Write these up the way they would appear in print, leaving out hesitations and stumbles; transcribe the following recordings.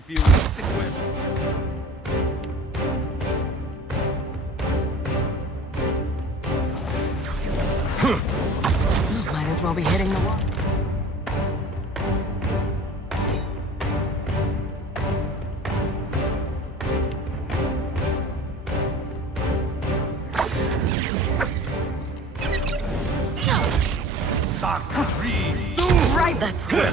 if you sick with. Might as well be hitting the wall. Right that way.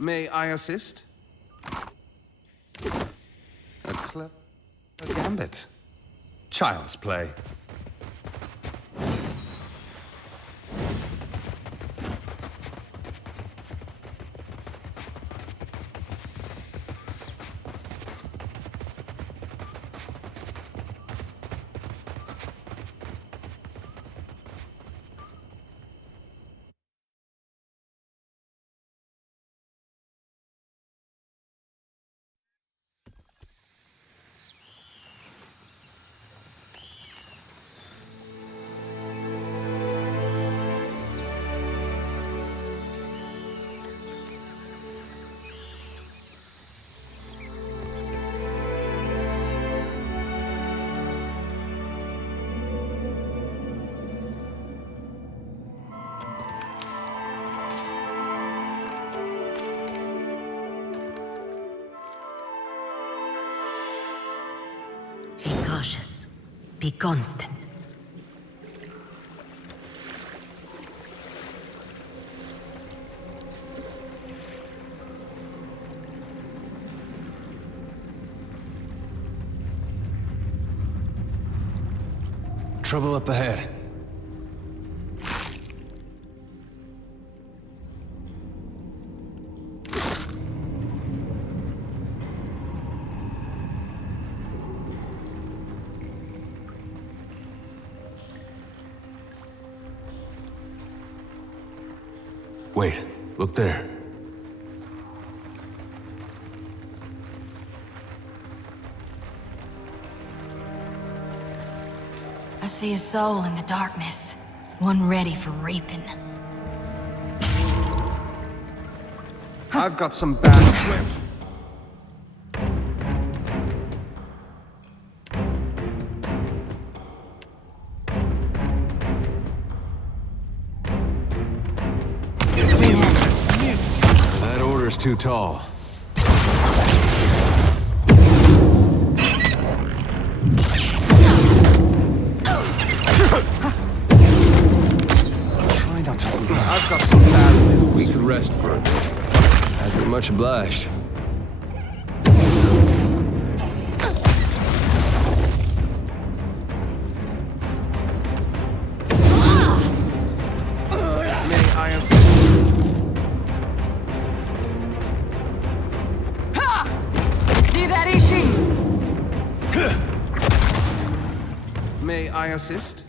May I assist? A clever gambit. Child's play. Be cautious. Be constant. Trouble up ahead. Wait, look there. I see a soul in the darkness. One ready for reaping. I've got some bad whip. That order's too tall. Try not to. I've got some bad whip. We could rest for a bit. I'd be much obliged. May I assist? See that, Ishi? May I assist?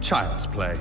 Child's play.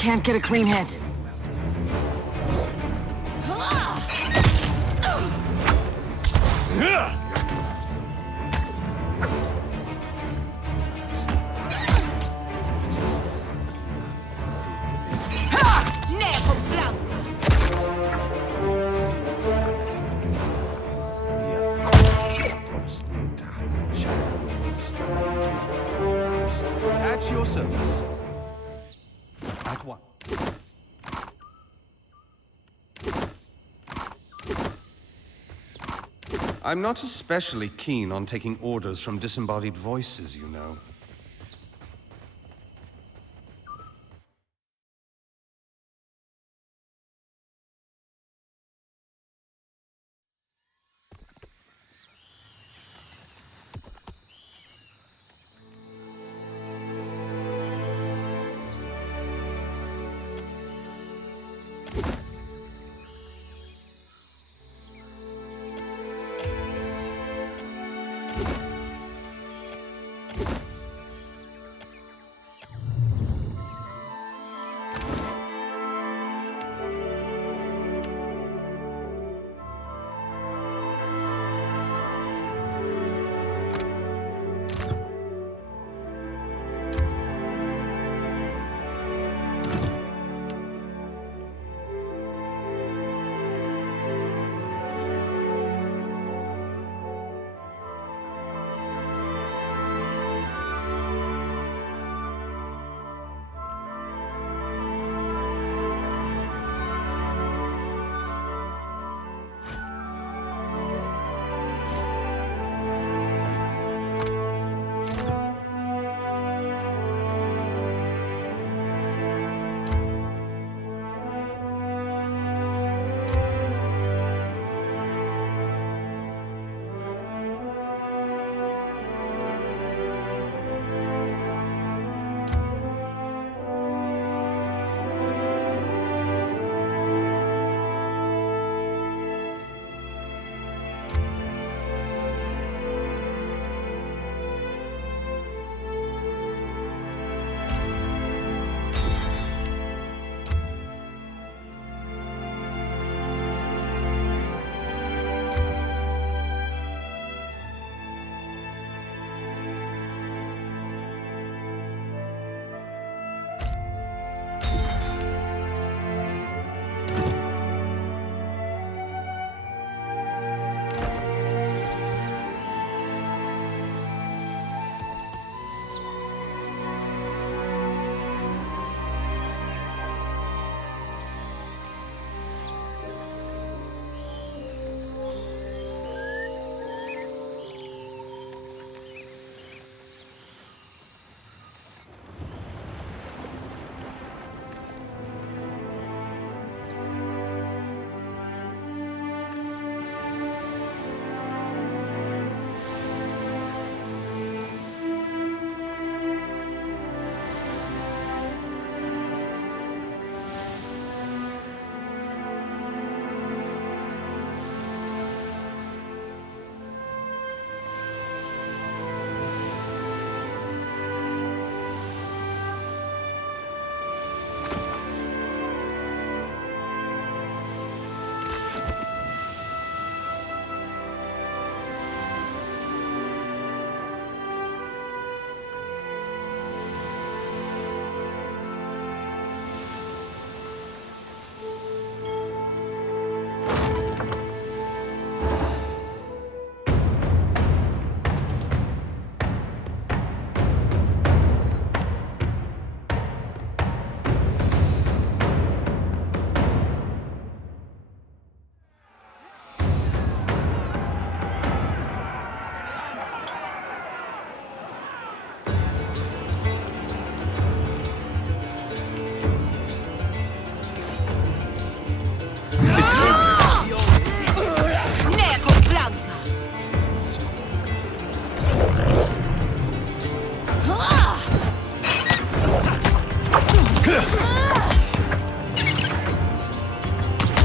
Can't get a clean hit. At your service. At one. I'm not especially keen on taking orders from disembodied voices, you know.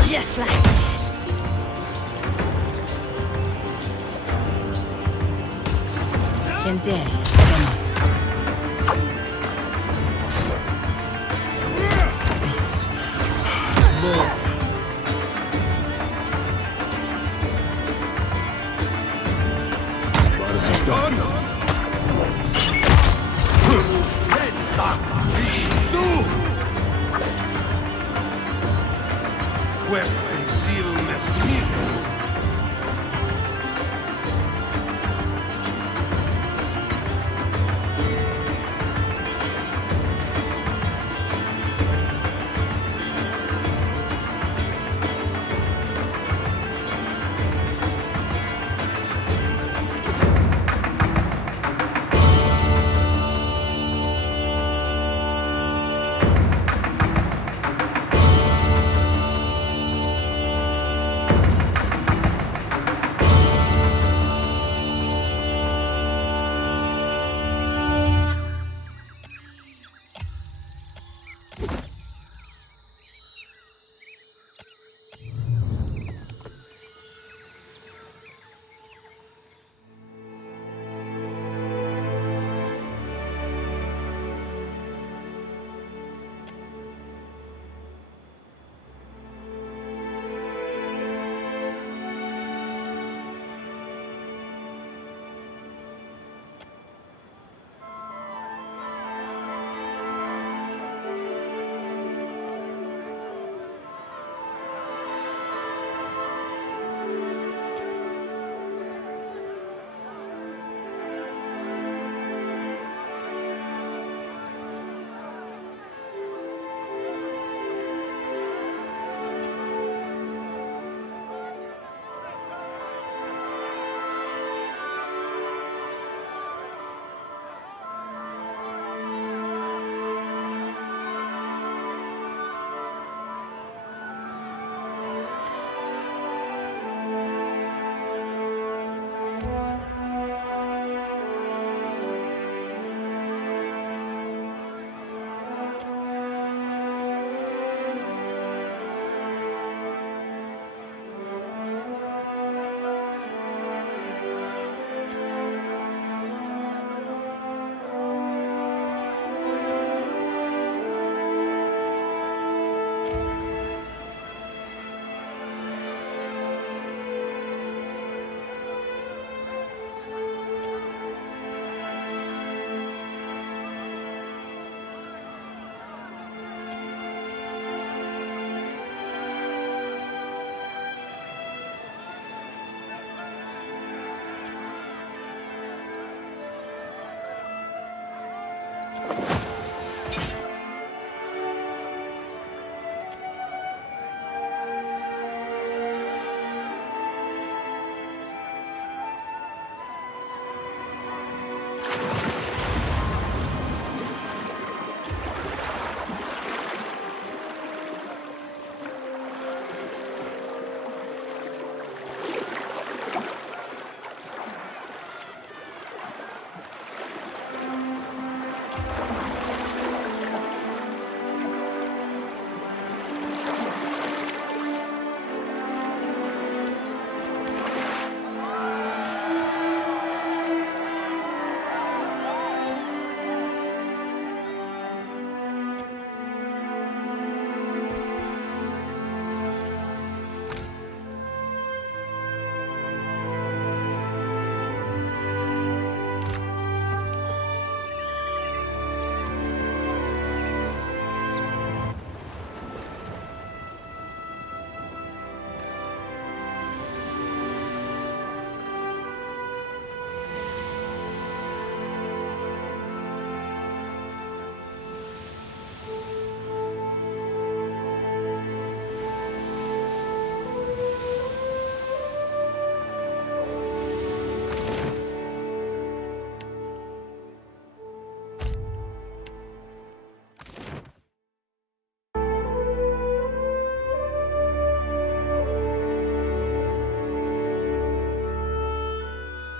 Just like that. Scentere.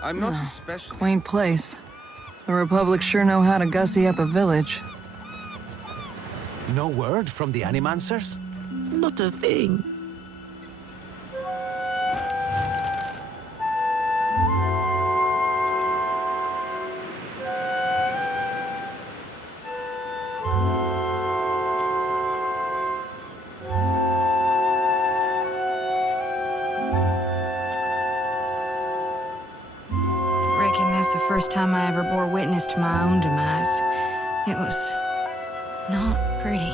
I'm not especially... Quaint place. The Republic sure know how to gussy up a village. No word from the Animancers? Not a thing. Reckon that's the first time I ever bore witness to my own demise. It was not pretty.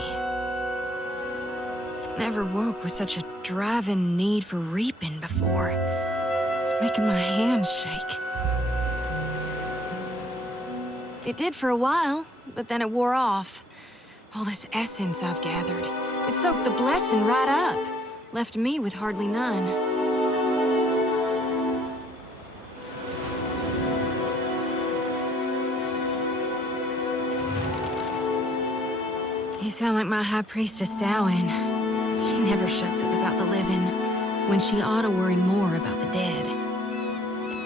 Never woke with such a driving need for reaping before. It's making my hands shake. It did for a while, but then it wore off. All this essence I've gathered, it soaked the blessing right up, left me with hardly none. You sound like my high priestess Samhain. She never shuts up about the living, when she ought to worry more about the dead.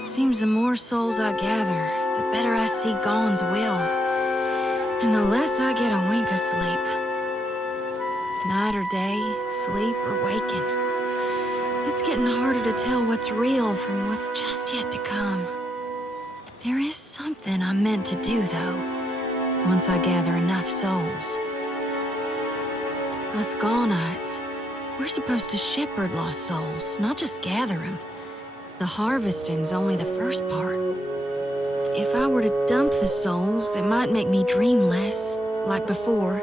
Seems the more souls I gather, the better I see Gaun's will, and the less I get a wink of sleep. Night or day, sleep or waking. It's getting harder to tell what's real from what's just yet to come. There is something I'm meant to do, though, once I gather enough souls. Us Gaunites, we're supposed to shepherd lost souls, not just gather them. The harvesting's only the first part. If I were to dump the souls, it might make me dream less, like before.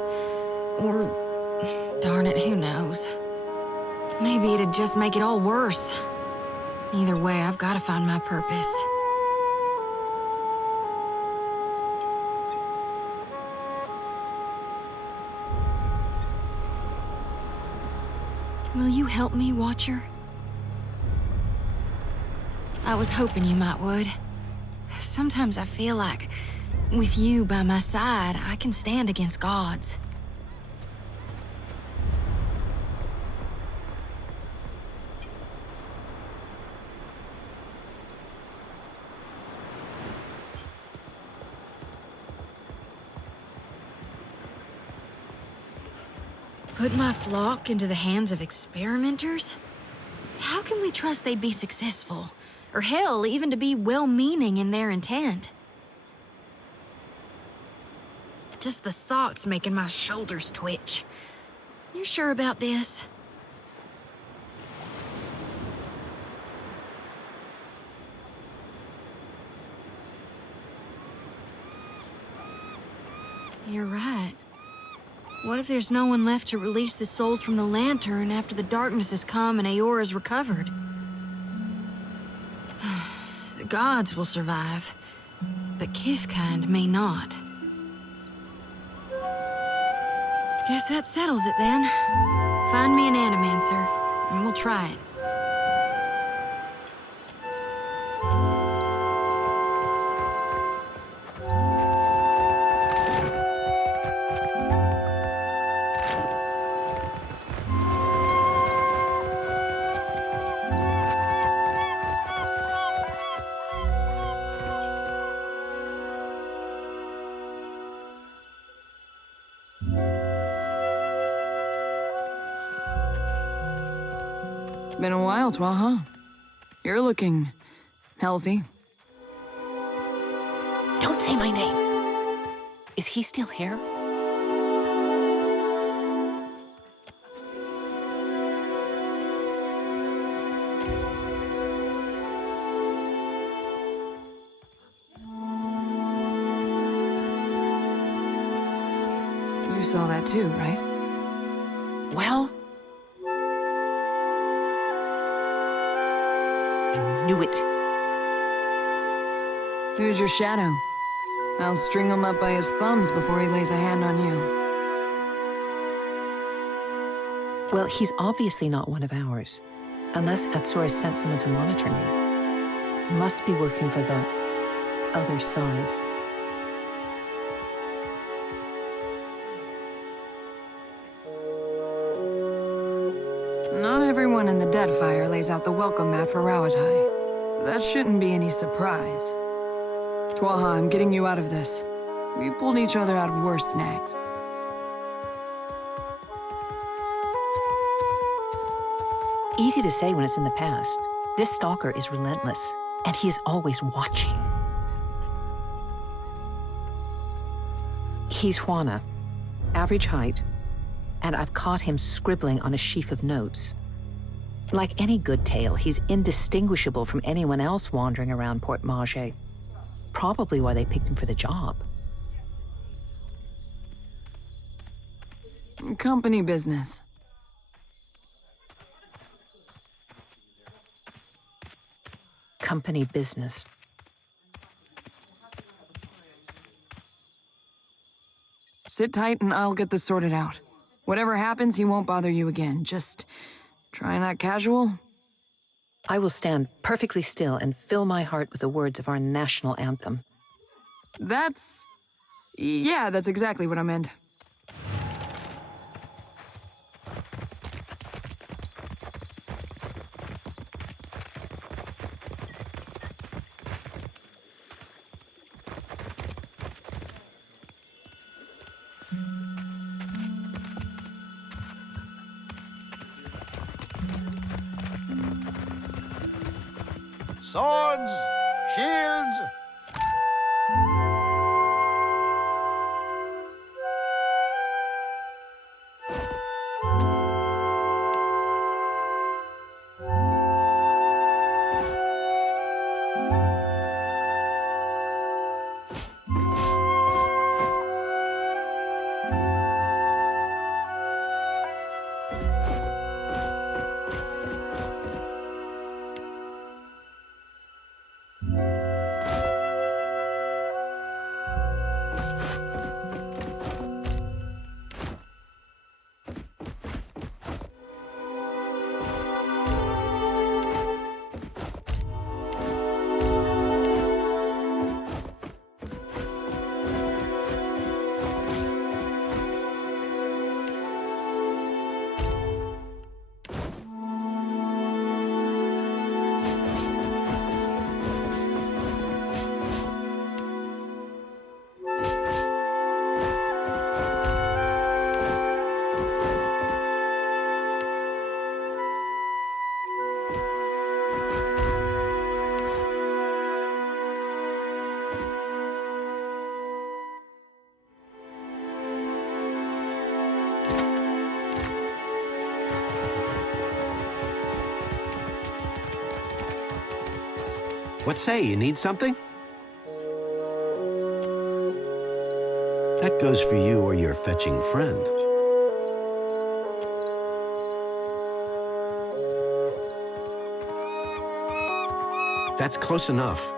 Or, darn it, who knows? Maybe it'd just make it all worse. Either way, I've got to find my purpose. Will you help me, Watcher? I was hoping you might would. Sometimes I feel like, with you by my side, I can stand against gods. Put my flock into the hands of experimenters? How can we trust they'd be successful? Or hell, even to be well-meaning in their intent? Just the thought's making my shoulders twitch. You sure about this? You're right. What if there's no one left to release the souls from the lantern after the darkness has come and Aora's recovered? The gods will survive, but Kithkind may not. Guess that settles it then. Find me an animancer, and we'll try it. Been a while, Twa, huh? You're looking healthy. Don't say my name. Is he still here? You saw that too, right? Well, I knew it. Who's your shadow? I'll string him up by his thumbs before he lays a hand on you. Well, he's obviously not one of ours. Unless Atsura sent someone to monitor me. Must be working for the other side. Not everyone in the Deadfire lays out the welcome mat for Rauatai. That shouldn't be any surprise. Twaha, I'm getting you out of this. We've pulled each other out of worse snags. Easy to say when it's in the past. This stalker is relentless, and he is always watching. He's Juana, average height, and I've caught him scribbling on a sheaf of notes. Like any good tale, he's indistinguishable from anyone else wandering around Port Maje. probably why they picked him for the job. Company business. Company business. Sit tight and I'll get this sorted out. Whatever happens, he won't bother you again. Just try not casual. I will stand perfectly still and fill my heart with the words of our national anthem. Yeah, that's exactly what I meant. Swords! Shields! What say, you need something? That goes for you or your fetching friend. That's close enough.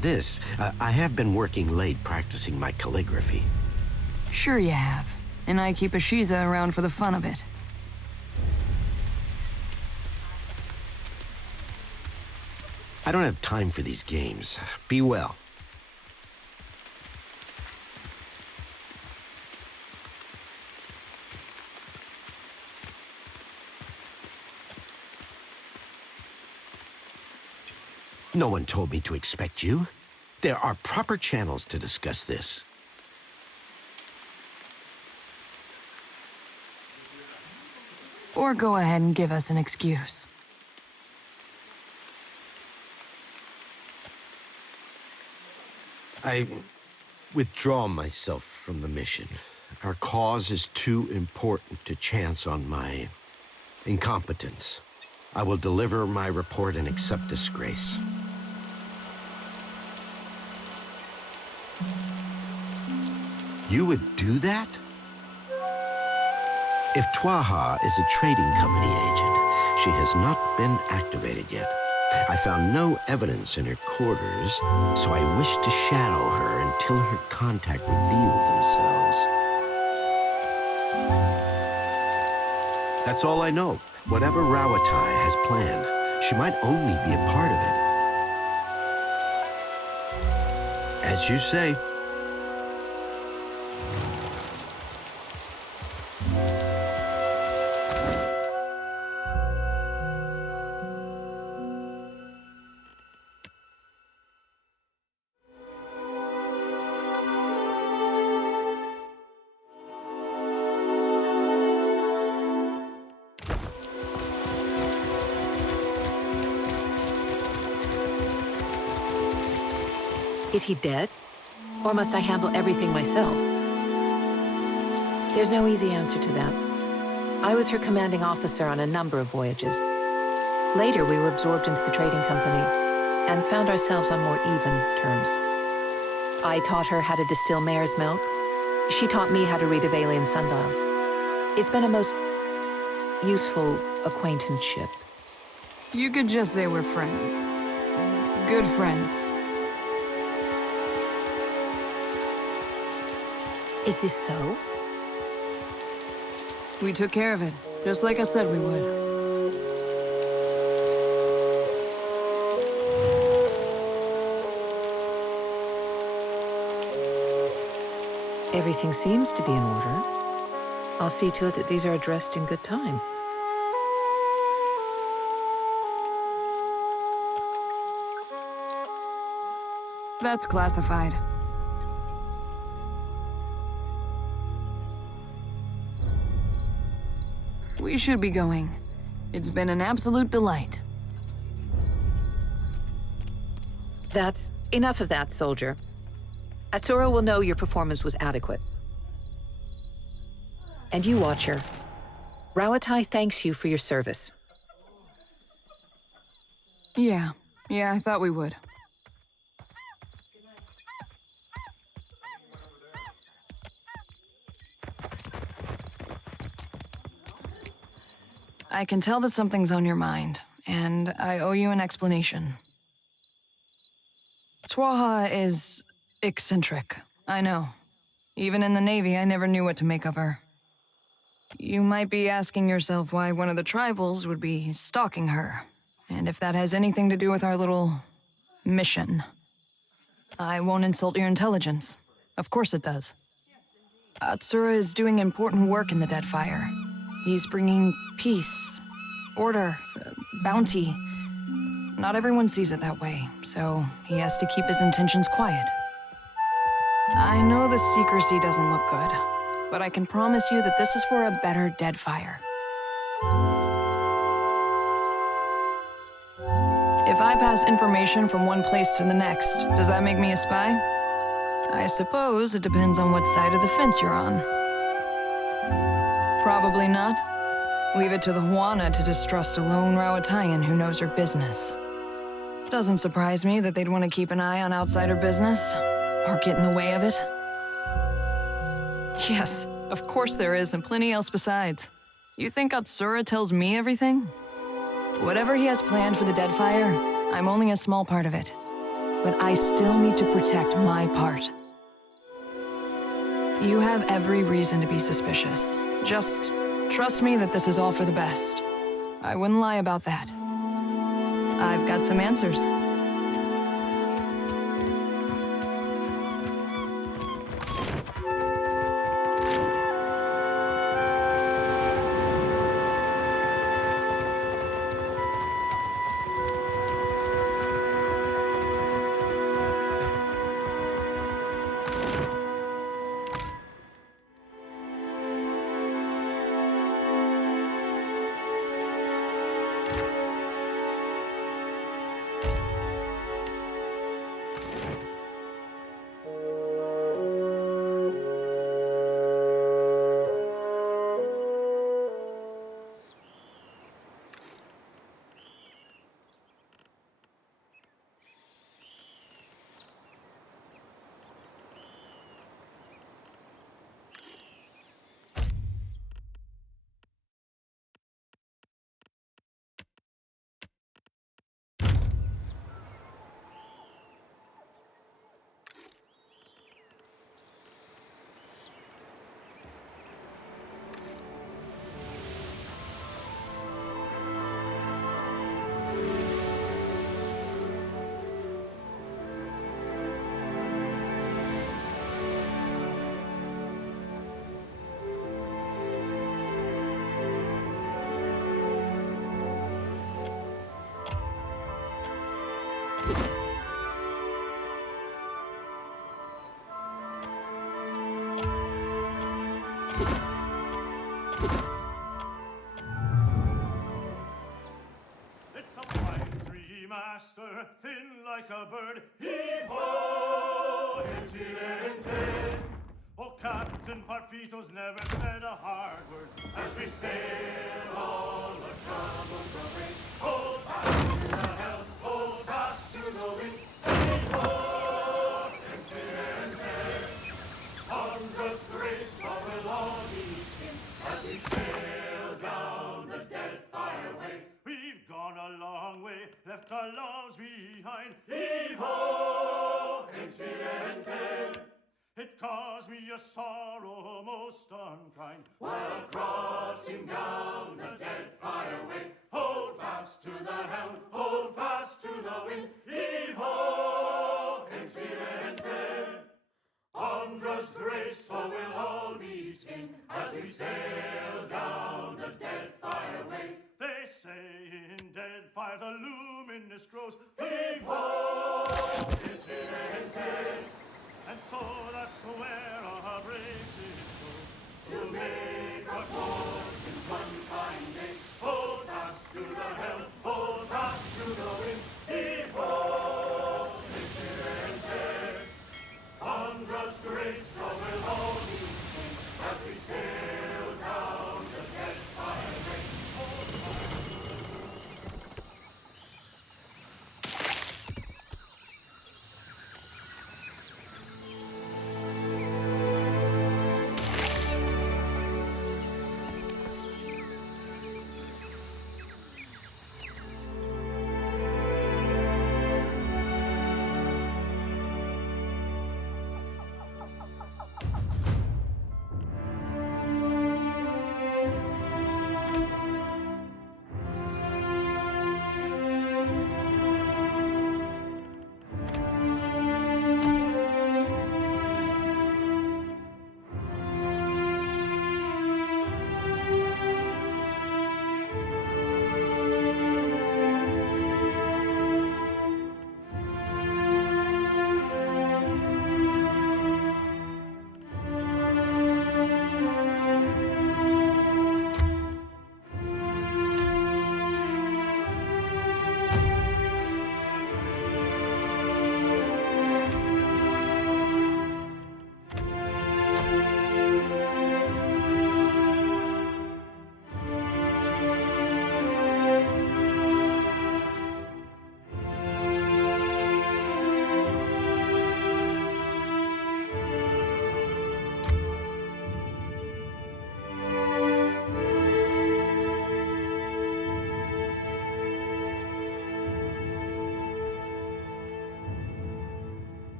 This. I have been working late practicing my calligraphy. Sure you have. And I keep a Shiza around for the fun of it. I don't have time for these games. Be well. No one told me to expect you. There are proper channels to discuss this. Or go ahead and give us an excuse. I withdraw myself from the mission. Our cause is too important to chance on my incompetence. I will deliver my report and accept disgrace. You would do that? If Twaha is a trading company agent, she has not been activated yet. I found no evidence in her quarters, so I wish to shadow her until her contact revealed themselves. That's all I know. Whatever Rawatai has planned, she might only be a part of it. As you say. Is he dead? Or must I handle everything myself? There's no easy answer to that. I was her commanding officer on a number of voyages. Later, we were absorbed into the trading company and found ourselves on more even terms. I taught her how to distill mare's milk. She taught me how to read Avalian sundial. It's been a most useful acquaintanceship. You could just say we're friends. Good friends. Is this so? We took care of it, just like I said we would. Everything seems to be in order. I'll see to it that these are addressed in good time. That's classified. We should be going. It's been an absolute delight. That's enough of that, soldier. Atsura will know your performance was adequate. And you, Watcher. Rawatai thanks you for your service. Yeah, I thought we would. I can tell that something's on your mind, and I owe you an explanation. Twaha is eccentric, I know. Even in the Navy, I never knew what to make of her. You might be asking yourself why one of the tribals would be stalking her, and if that has anything to do with our little mission. I won't insult your intelligence. Of course it does. Atsura is doing important work in the Deadfire. He's bringing peace, order, bounty. Not everyone sees it that way, so he has to keep his intentions quiet. I know the secrecy doesn't look good, but I can promise you that this is for a better Deadfire. If I pass information from one place to the next, does that make me a spy? I suppose it depends on what side of the fence you're on. Probably not. Leave it to the Huana to distrust a lone Rawataian who knows her business. Doesn't surprise me that they'd want to keep an eye on outsider business, or get in the way of it. Yes, of course there is, and plenty else besides. You think Atsura tells me everything? Whatever he has planned for the Deadfire, I'm only a small part of it. But I still need to protect my part. You have every reason to be suspicious. Just trust me that this is all for the best. I wouldn't lie about that. I've got some answers. It's a fine tree, master, thin like a bird. Heave-ho! Oh, Captain Parfito's never said a hard word as we sail all the troubles away. Hold fast to the helm, hold fast to the wind. Before Inspirante, hundreds grace will all be skin as we sail down the Deadfire way. We've gone a long way, left our loves behind. Heave-ho, Inspirante. It caused me a sorrow most unkind, while crossing down the Deadfire way. Hold fast to the helm, hold fast to the wind. Heave-ho, Inspirante. Andra's graceful will all be skinned as we sail down the Deadfire way. They say in Deadfire the luminous grows. Heave-ho, Inspirante. And so that's where our braces go, to make our fortunes one fine day. Hold fast to the helm, hold fast to the wind. Heave-ho, Inspirante. Andra's grace will all be seen as we sail down the Deadfire way.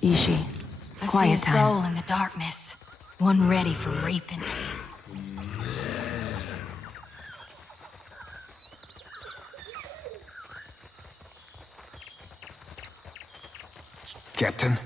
Ishi, I see a soul in the darkness, one ready for reaping. Captain?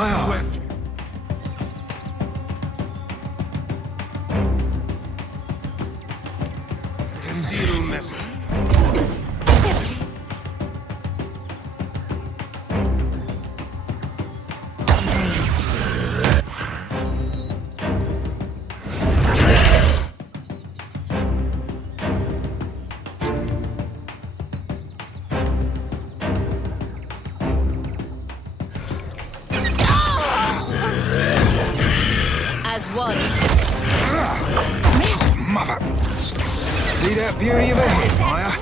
Aye, Seal message. As one. Mother! See that beauty of a head, Maia?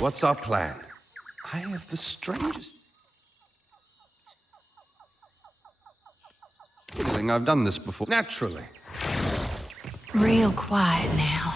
What's our plan? I have the strangest feeling I've done this before. Naturally. Real quiet now.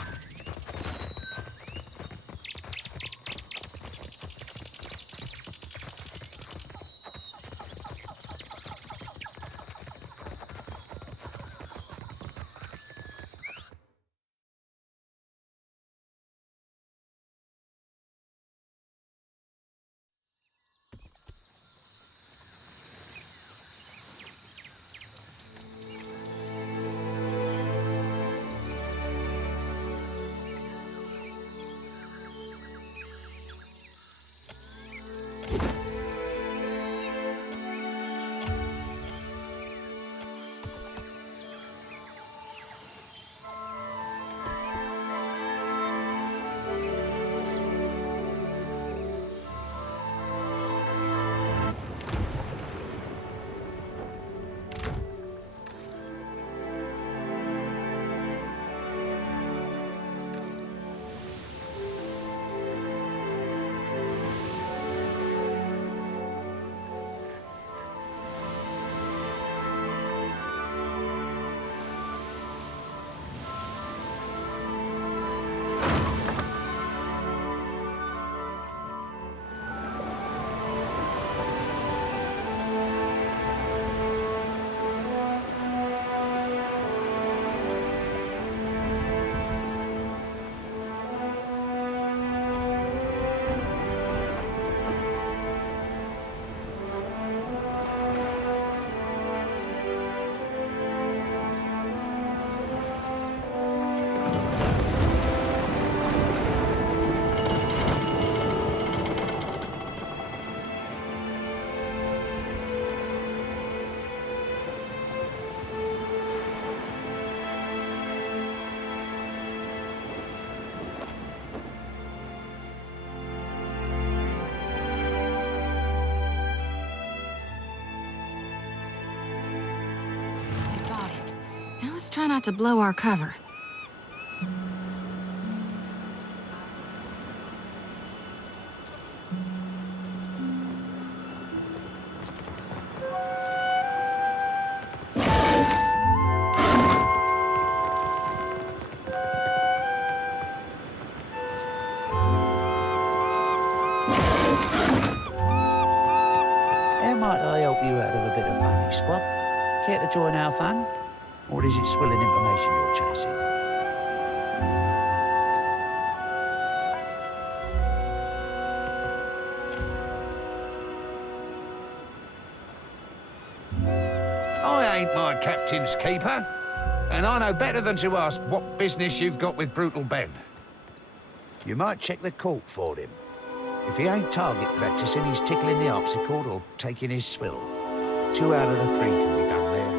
Let's try not to blow our cover. How might I help you out of a bit of money, squad? Care to join our fun? Or is it swilling information you're chasing? I ain't my captain's keeper, and I know better than to ask what business you've got with Brutal Ben. You might check the court for him. If he ain't target practicing, he's tickling the harpsichord or taking his swill. 2 out of the 3 can be done there.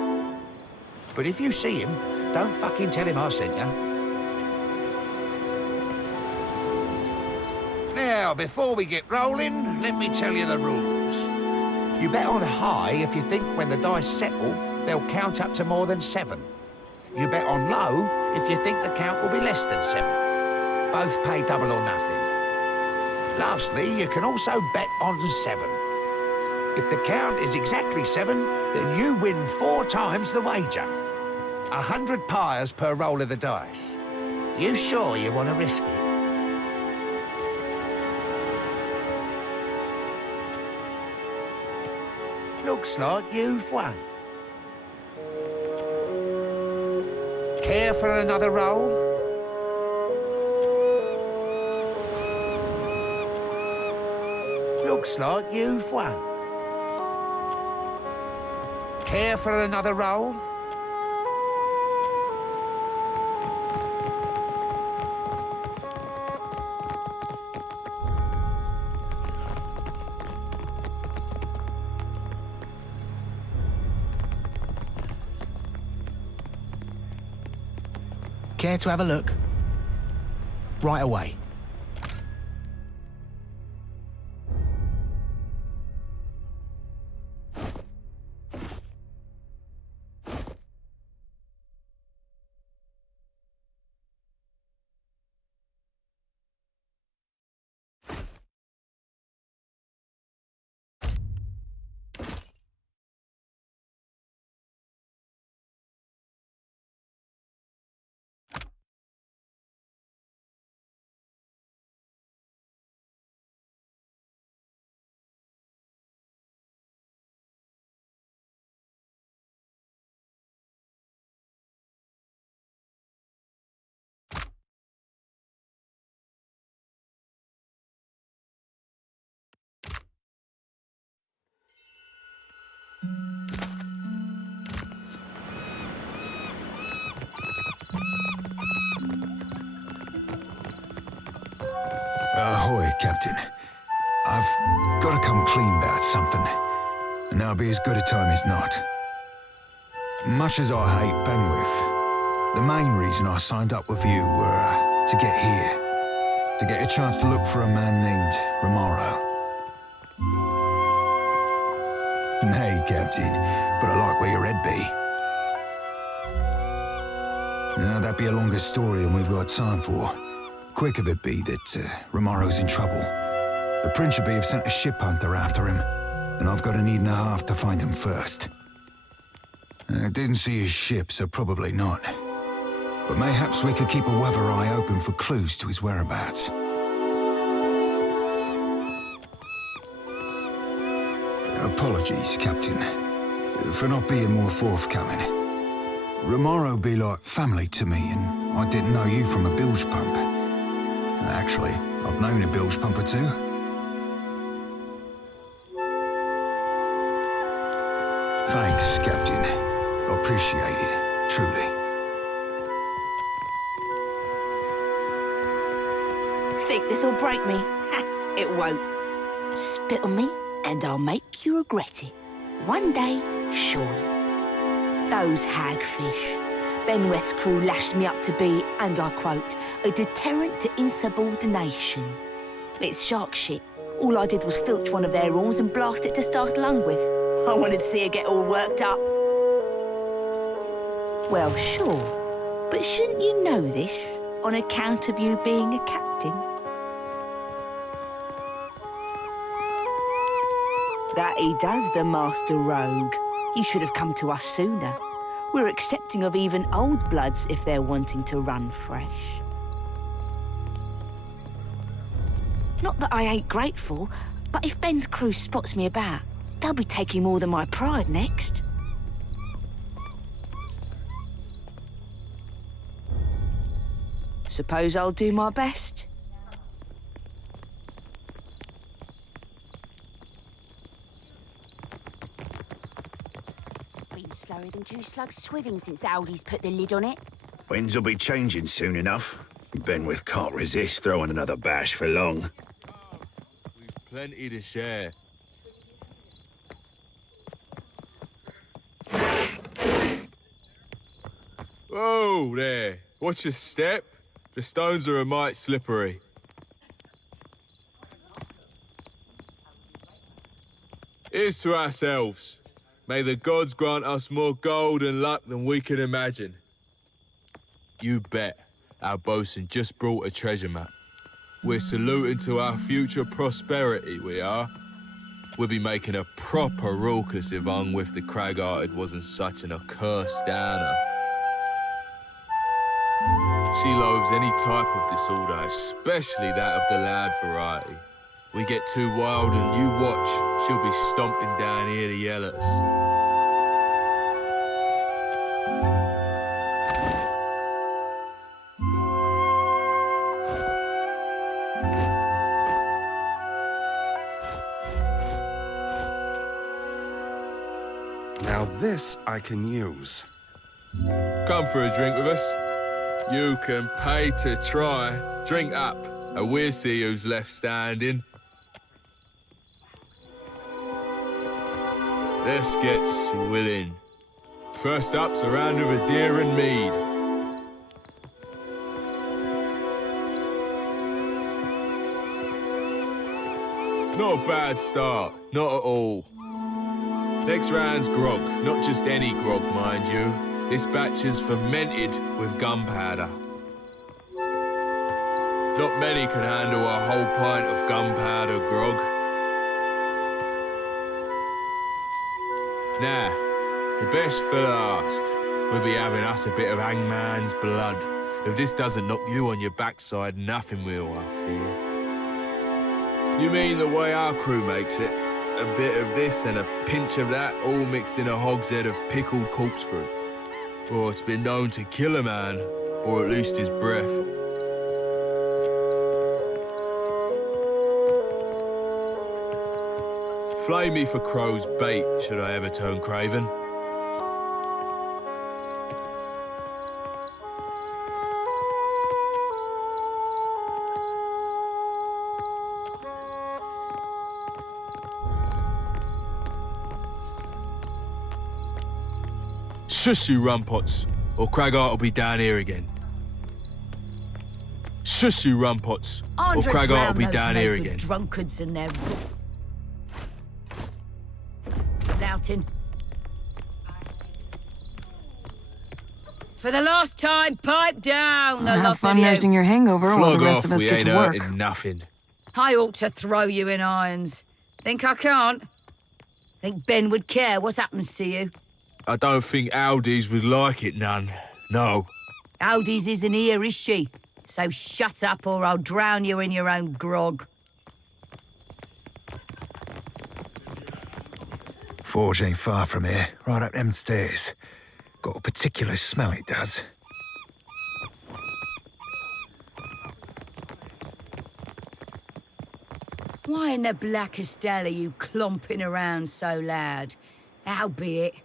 But if you see him, don't fucking tell him I sent you. Now, before we get rolling, let me tell you the rules. You bet on high if you think when the dice settle, they'll count up to more than 7. You bet on low if you think the count will be less than 7. Both pay double or nothing. Lastly, you can also bet on 7. If the count is exactly 7, then you win 4 times the wager. 100 pyres per roll of the dice. You sure you want to risk it? Looks like you've won. Care for another roll? Looks like you've won. Care for another roll? Care to have a look? Right away. Ahoy, Captain. I've got to come clean about something, and that'll be as good a time as not. Much as I hate Benwith, the main reason I signed up with you were to get here. To get a chance to look for a man named Romaro. Nay, Captain, but I like where your head be. Now, that'd be a longer story than we've got time for. Quick of it be that Romaro's in trouble. The Principe have sent a ship hunter after him, and I've got an evening and a half to find him first. I didn't see his ship, so probably not. But mayhaps we could keep a weather eye open for clues to his whereabouts. Apologies, Captain, for not being more forthcoming. Romaro be like family to me, and I didn't know you from a bilge pump. Actually, I've known a bilge pump or two. Thanks, Captain. I appreciate it, truly. Think this'll break me? Ha! It won't. Spit on me, and I'll make you regret it. One day, surely. Those hagfish. Benweth's crew lashed me up to be, and I quote, a deterrent to insubordination. It's shark shit. All I did was filch one of their horns and blast it to start along with. I wanted to see her get all worked up. Well, sure. But shouldn't you know this, on account of you being a captain? That he does, the master rogue. You should have come to us sooner. We're accepting of even old bloods if they're wanting to run fresh. Not that I ain't grateful, but if Ben's crew spots me about, they'll be taking more than my pride next. Suppose I'll do my best. Slower than two slugs swimming since Aldi's put the lid on it. Winds will be changing soon enough. Benwith can't resist throwing another bash for long. We've plenty to share. Whoa there. Watch your step. The stones are a mite slippery. Here's to ourselves. May the gods grant us more gold and luck than we can imagine. You bet, our bosun just brought a treasure map. We're saluting to our future prosperity, we are. We'll be making a proper raucous if Unwith the Crag-Hearted wasn't such an accursed downer. She loathes any type of disorder, especially that of the loud variety. We get too wild and you watch, she'll be stomping down here to yell at us. Now this I can use. Come for a drink with us. You can pay to try. Drink up, and we'll see who's left standing. Let's get swilling. First up's a round of Eder and mead. Not a bad start, not at all. Next round's grog, not just any grog, mind you. This batch is fermented with gunpowder. Not many can handle a whole pint of gunpowder grog. Now, the best for last. We'll be having us a bit of hangman's blood. If this doesn't knock you on your backside, nothing will, I fear. You mean the way our crew makes it? A bit of this and a pinch of that, all mixed in a hogshead of pickled corpse fruit. Or it's been known to kill a man, or at least his breath. Flay me for crow's bait, should I ever turn craven. Shush, you rumpots, or Cragart will be down here again. Shush, you rumpots, or Cragart will be down here again. Drunkards and their louting. For the last time, pipe down, the lot Have fun of you. nursing your hangover while the rest of us we get ain't to work. hurting nothing. I ought to throw you in irons. Think I can't? Think Ben would care what happens to you? I don't think Aldi's would like it none, no. Aldi's isn't here, is she? So shut up or I'll drown you in your own grog. Forge ain't far from here, right up them stairs. Got a particular smell it does. Why in the blackest hell are you clomping around so loud? Howbeit,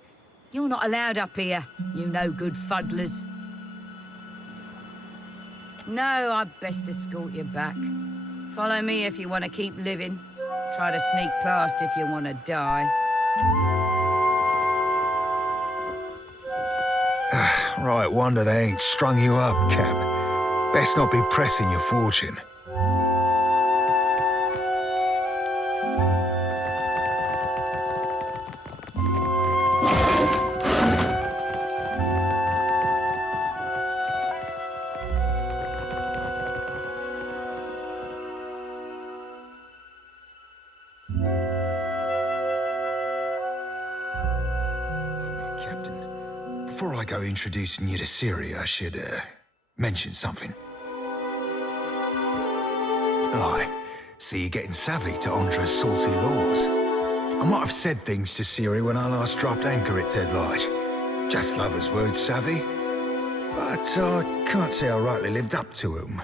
you're not allowed up here, you no-good fuddlers. No, I'd best escort you back. Follow me if you want to keep living. Try to sneak past if you want to die. Right, wonder they ain't strung you up, Cap. Best not be pressing your fortune. Before I go introducing you to Ciri, I should, mention something. Aye, see you getting savvy to Adra's salty laws. I might have said things to Ciri when I last dropped anchor at Deadfire. Just lovers' words, savvy. But I can't say I rightly lived up to them.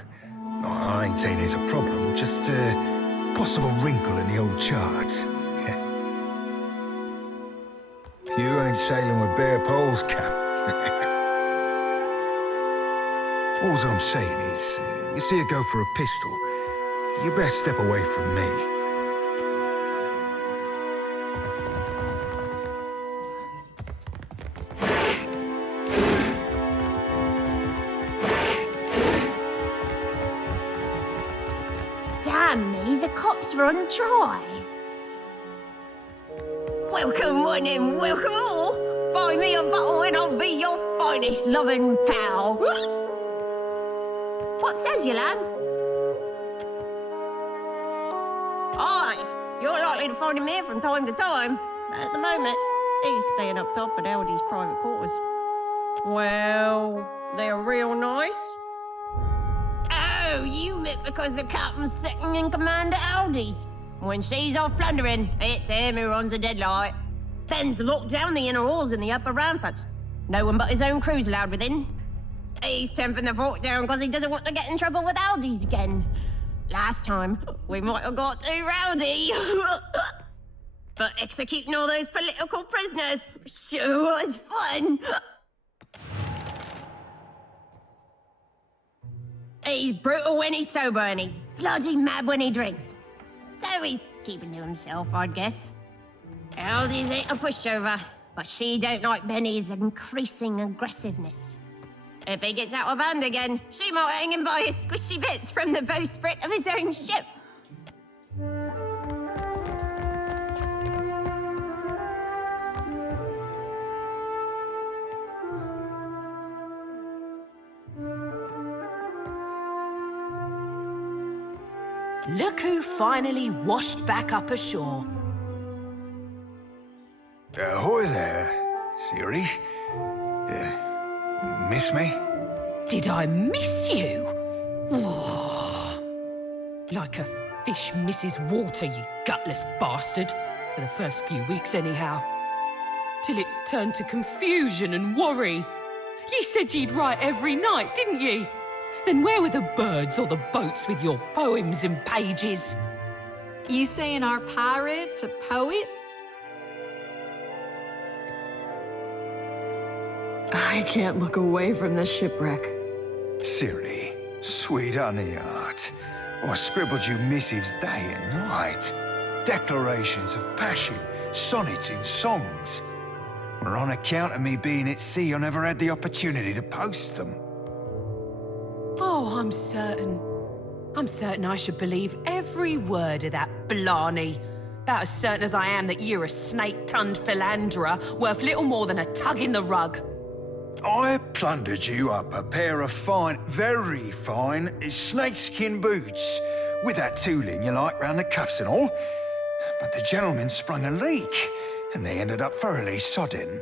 I ain't saying there's a problem, just a possible wrinkle in the old charts. You ain't sailing with bare poles, Cap. All I'm saying is, you see her go for a pistol, you best step away from me. Damn me, the cops run dry. Welcome one and welcome all. Buy me a bottle and I'll be your finest loving pal. What says you, lad? Aye, you're likely to find him here from time to time. At the moment, he's staying up top at Aldi's private quarters. Well, they're real nice. Oh, you met because the captain's second in command at Aldi's. When she's off plundering, it's him who runs the Deadlight. Ben's locked down the inner halls and the upper ramparts. No one but his own crew's allowed within. He's temping the fort down because he doesn't want to get in trouble with Aldi's again. Last time, we might have got too rowdy. But executing all those political prisoners sure was fun. He's brutal when he's sober and he's bloody mad when he drinks. So he's keeping to himself, I'd guess. Aldi's ain't a pushover, but she don't like Benny's increasing aggressiveness. If he gets out of hand again, she might hang him by his squishy bits from the bowsprit of his own ship. Look who finally washed back up ashore. Ahoy there, Siri. Miss me? Did I miss you? Whoa. Like a fish misses water, you gutless bastard. For the first few weeks, anyhow. Till it turned to confusion and worry. You said you'd write every night, didn't you? Then where were the birds or the boats with your poems and pages? You saying our pirate's a poet? I can't look away from this shipwreck. Siri, sweet honeyheart. I scribbled you missives day and night. Declarations of passion, sonnets in songs. Well, on account of me being at sea, I never had the opportunity to post them. Oh, I'm certain I should believe every word of that blarney. About as certain as I am that you're a snake-tongued philanderer worth little more than a tug in the rug. I plundered you up a pair of fine, very fine, snakeskin boots, with that tooling you like round the cuffs and all. But the gentleman sprung a leak, and they ended up thoroughly sodden.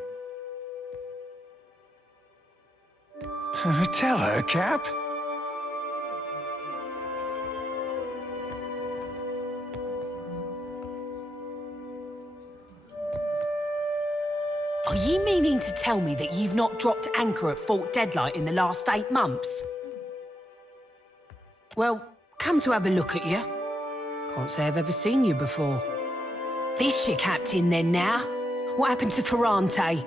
Tell her, Cap. Are you meaning to tell me that you've not dropped anchor at Fort Deadlight in the last 8 months? Well, come to have a look at you. Can't say I've ever seen you before. This your captain then now? What happened to Ferrante?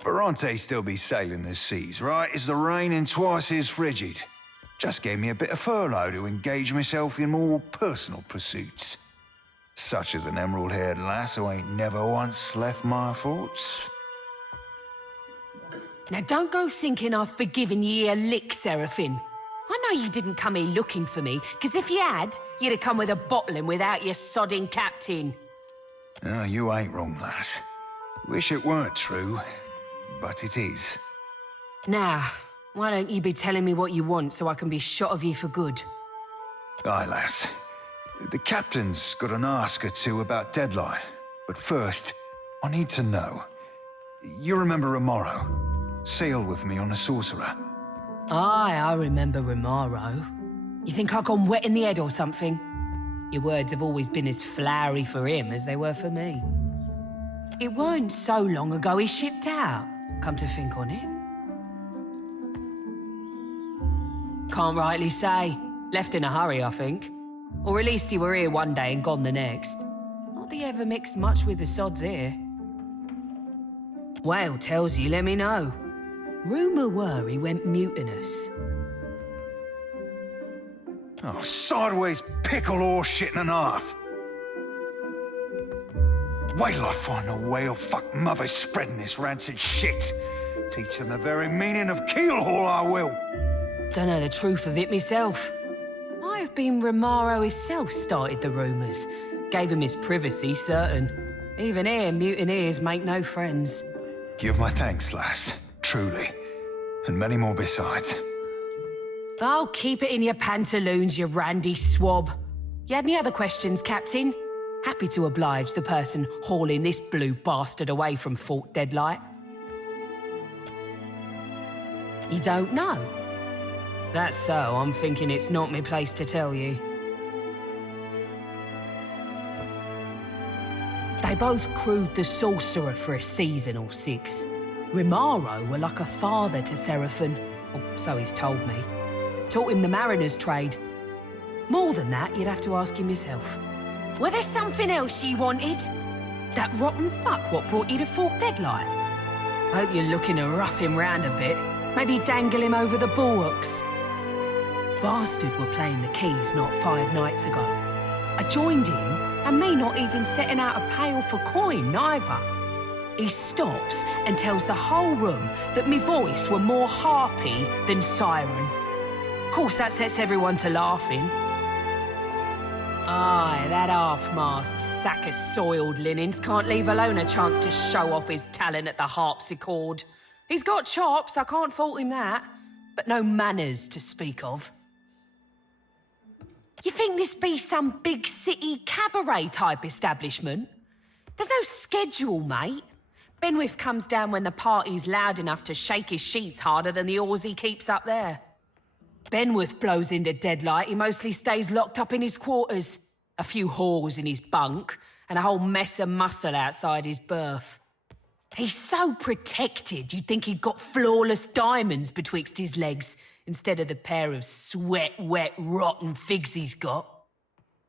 Ferrante still be sailing the seas, right? Is the rain and twice as frigid. Just gave me a bit of furlough to engage myself in more personal pursuits. Such as an emerald-haired lass who ain't never once left my thoughts. Now don't go thinking I've forgiven ye a lick, Serafin. I know you didn't come here looking for me, because if you had, you'd have come with a bottling without your sodding captain. No, you ain't wrong, lass. Wish it weren't true, but it is. Now, why don't you be telling me what you want so I can be shot of you for good? Aye, lass. The captain's got an ask or two about Deadlight, but first, I need to know. You remember Romaro? Sailed with me on a sorcerer. Aye, I remember Romaro. You think I've gone wet in the head or something? Your words have always been as flowery for him as they were for me. It weren't so long ago he shipped out, come to think on it. Can't rightly say. Left in a hurry, I think. Or at least he were here one day and gone the next. Not that he ever mixed much with the sods here. Whale tells you, let me know. Rumour were he went mutinous. Oh, sideways pickle horse shit and a half. Wait till I find a whale fuck mother spreading this rancid shit. Teach them the very meaning of keelhaul, I will. Don't know the truth of it myself. Might have been Romaro himself started the rumours. Gave him his privacy, certain. Even here, mutineers make no friends. Give my thanks, lass. Truly. And many more besides. Oh, keep it in your pantaloons, you randy swab. You had any other questions, Captain? Happy to oblige the person hauling this blue bastard away from Fort Deadlight. You don't know? That's so. I'm thinking it's not my place to tell you. They both crewed the Sorcerer for a season or 6. Rimaro were like a father to Serafin, or so he's told me. Taught him the mariner's trade. More than that, you'd have to ask him yourself. Were there something else you wanted? That rotten fuck what brought you to Fort Deadlight? Hope you're looking to rough him round a bit. Maybe dangle him over the bulwarks. Bastard were playing the keys not 5 nights ago. I joined him, and me not even setting out a pail for coin, neither. He stops and tells the whole room that me voice were more harpy than siren. Course that sets everyone to laughing. Aye, that half-mast sack of soiled linens can't leave alone a chance to show off his talent at the harpsichord. He's got chops, I can't fault him that, but no manners to speak of. You think this be some big city cabaret type establishment? There's no schedule, mate. Benwith comes down when the party's loud enough to shake his sheets harder than the oars he keeps up there. Benwith blows into Deadlight, he mostly stays locked up in his quarters. A few whores in his bunk, and a whole mess of muscle outside his berth. He's so protected, you'd think he'd got flawless diamonds betwixt his legs, instead of the pair of sweat-wet, rotten figs he's got.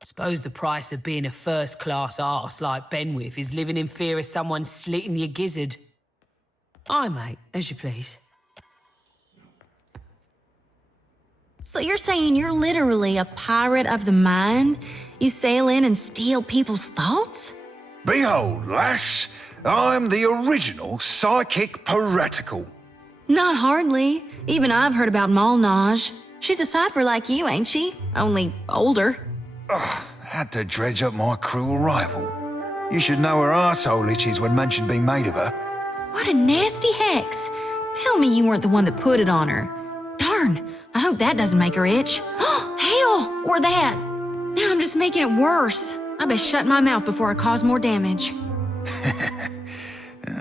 Suppose the price of being a first-class arse like Benwith is living in fear of someone slitting your gizzard. Aye, mate, as you please. So you're saying you're literally a pirate of the mind? You sail in and steal people's thoughts? Behold, lass, I'm the original psychic piratical. Not hardly. Even I've heard about Maje. She's a cipher like you, ain't she? Only older. Ugh, had to dredge up my cruel rival. You should know her arsehole itches when mention being made of her. What a nasty hex. Tell me you weren't the one that put it on her. Darn, I hope that doesn't make her itch. Hell, or that. Now I'm just making it worse. I best shut my mouth before I cause more damage.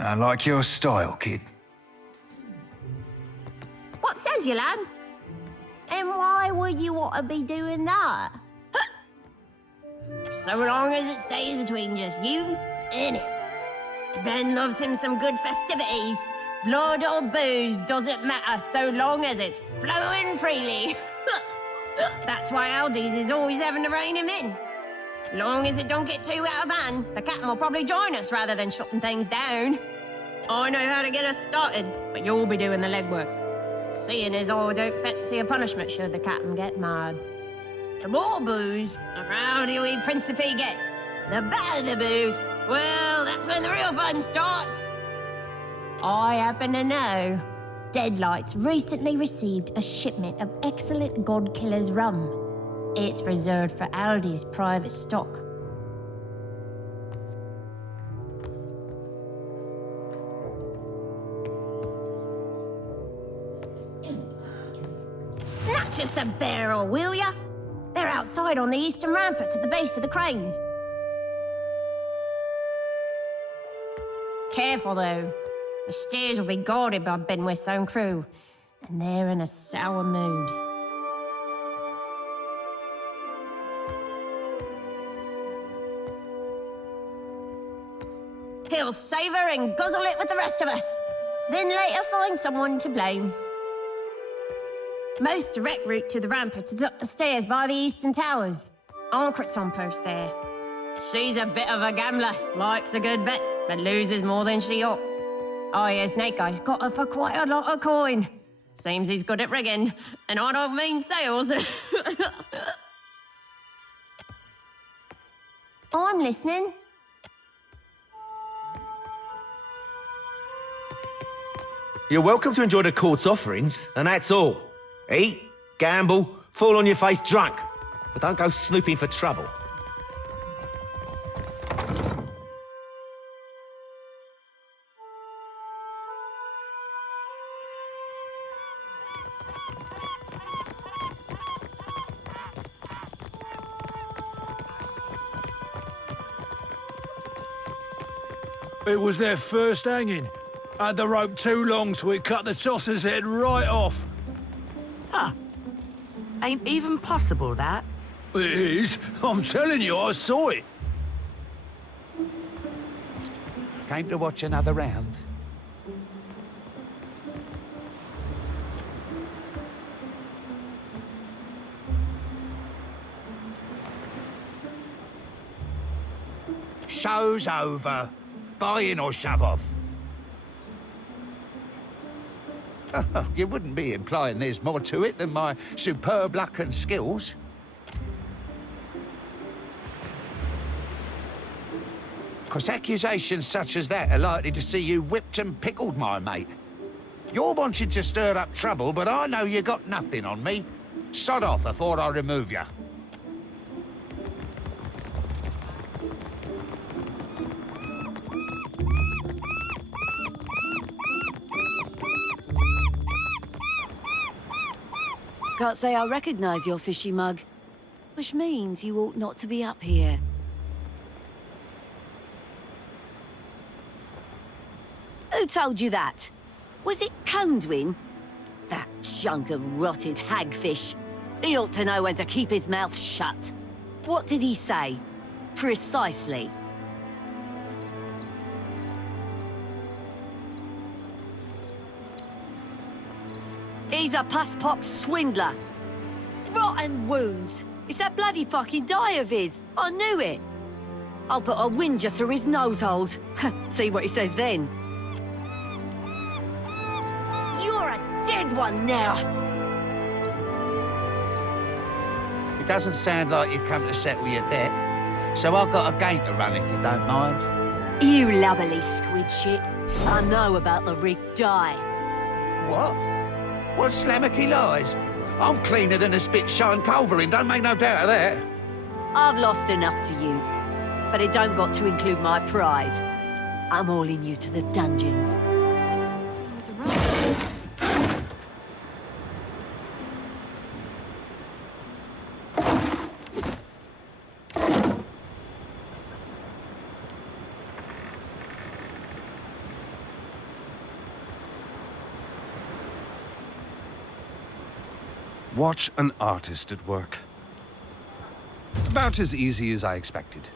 I like your style, kid. What says you, lad? And why would you want to be doing that? So long as it stays between just you and him. Ben loves him some good festivities. Blood or booze doesn't matter so long as it's flowing freely. That's why Aldi's is always having to rein him in. Long as it don't get too out of hand, the captain will probably join us rather than shutting things down. I know how to get us started, but you'll be doing the legwork. Seeing as I don't fancy a punishment should the captain get mad. The more booze, the rowdier we principally get. The better the booze, well, that's when the real fun starts. I happen to know Deadlight's recently received a shipment of excellent God-Killer's rum. It's reserved for Aldi's private stock. Snatch us a barrel, will ya? They're outside on the eastern ramparts at the base of the crane. Careful, though. The stairs will be guarded by Benwith's own crew, and they're in a sour mood. He'll save her and guzzle it with the rest of us, then later find someone to blame. Most direct route to the rampart is up the stairs by the eastern towers. Ancret's on post there. She's a bit of a gambler, likes a good bet, but loses more than she ought. Oh yeah, Snake Eye's got her for quite a lot of coin. Seems he's good at rigging, and I don't mean sales. I'm listening. You're welcome to enjoy the court's offerings, and that's all. Eat, gamble, fall on your face drunk, but don't go snooping for trouble. It was their first hanging. Had the rope too long, so it cut the tosser's head right off. Ah, Ain't even possible, that. It is. I'm telling you, I saw it. Came to watch another round. Show's over. Buy in or shove off. You wouldn't be implying there's more to it than my superb luck and skills. Because accusations such as that are likely to see you whipped and pickled, my mate. You're wanting to stir up trouble, but I know you got nothing on me. Sod off, I thought I'd remove you. Can't say I recognize your fishy mug, which means you ought not to be up here. Who told you that? Was it Condwin? That chunk of rotted hagfish. He ought to know when to keep his mouth shut. What did he say? Precisely. He's a puss-pox swindler. Rotten wounds. It's that bloody fucking dye of his. I knew it. I'll put a whinger through his nose holes. See what he says then. You're a dead one now. It doesn't sound like you've come to settle your debt, so I've got a game to run if you don't mind. You lubberly squid shit. I know about the rigged dye. What? What slammocky lies? I'm cleaner than a spit-shine culverin, don't make no doubt of that. I've lost enough to you, but it don't got to include my pride. I'm hauling you to the dungeons. Watch an artist at work. About as easy as I expected.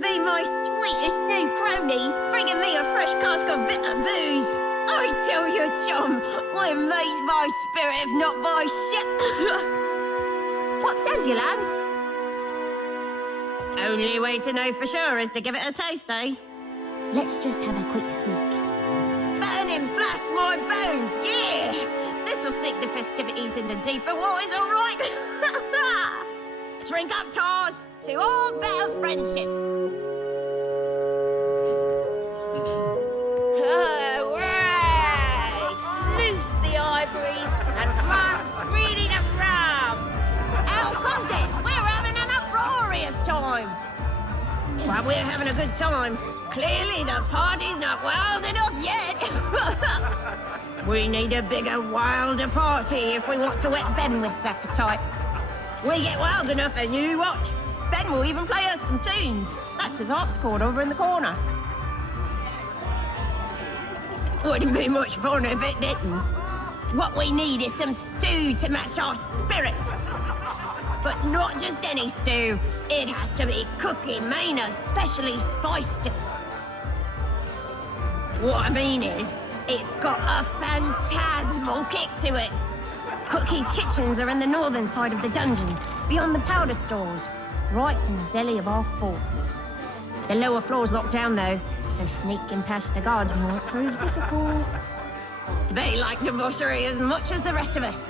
Be my sweetest new crony, bringing me a fresh cask of bitter booze. I tell you, chum, we're amazed by spirit if not by shit. What says you, lad? Only way to know for sure is to give it a taste, eh? Let's just have a quick sweep. Burn and blast my bones, yeah! This'll sink the festivities into deeper waters, all right? Drink up, Tars, to all better friendship. Hooray! Sluice the ivories and run freely to rum. How comes it? We're having an uproarious time. Well, we're having a good time. Clearly the party's not wild enough yet. We need a bigger, wilder party if we want to whet Benwith's appetite. We get wild enough and you watch. Ben will even play us some tunes. That's his harpsichord over in the corner. Wouldn't be much fun if it didn't. What we need is some stew to match our spirits. But not just any stew. It has to be cooking Maina, specially spiced. What I mean is, it's got a phantasmal kick to it. Cookie's kitchens are in the northern side of the dungeons, beyond the powder stores, right in the belly of our fort. The lower floor's locked down, though, so sneaking past the guards might prove difficult. They like debauchery as much as the rest of us,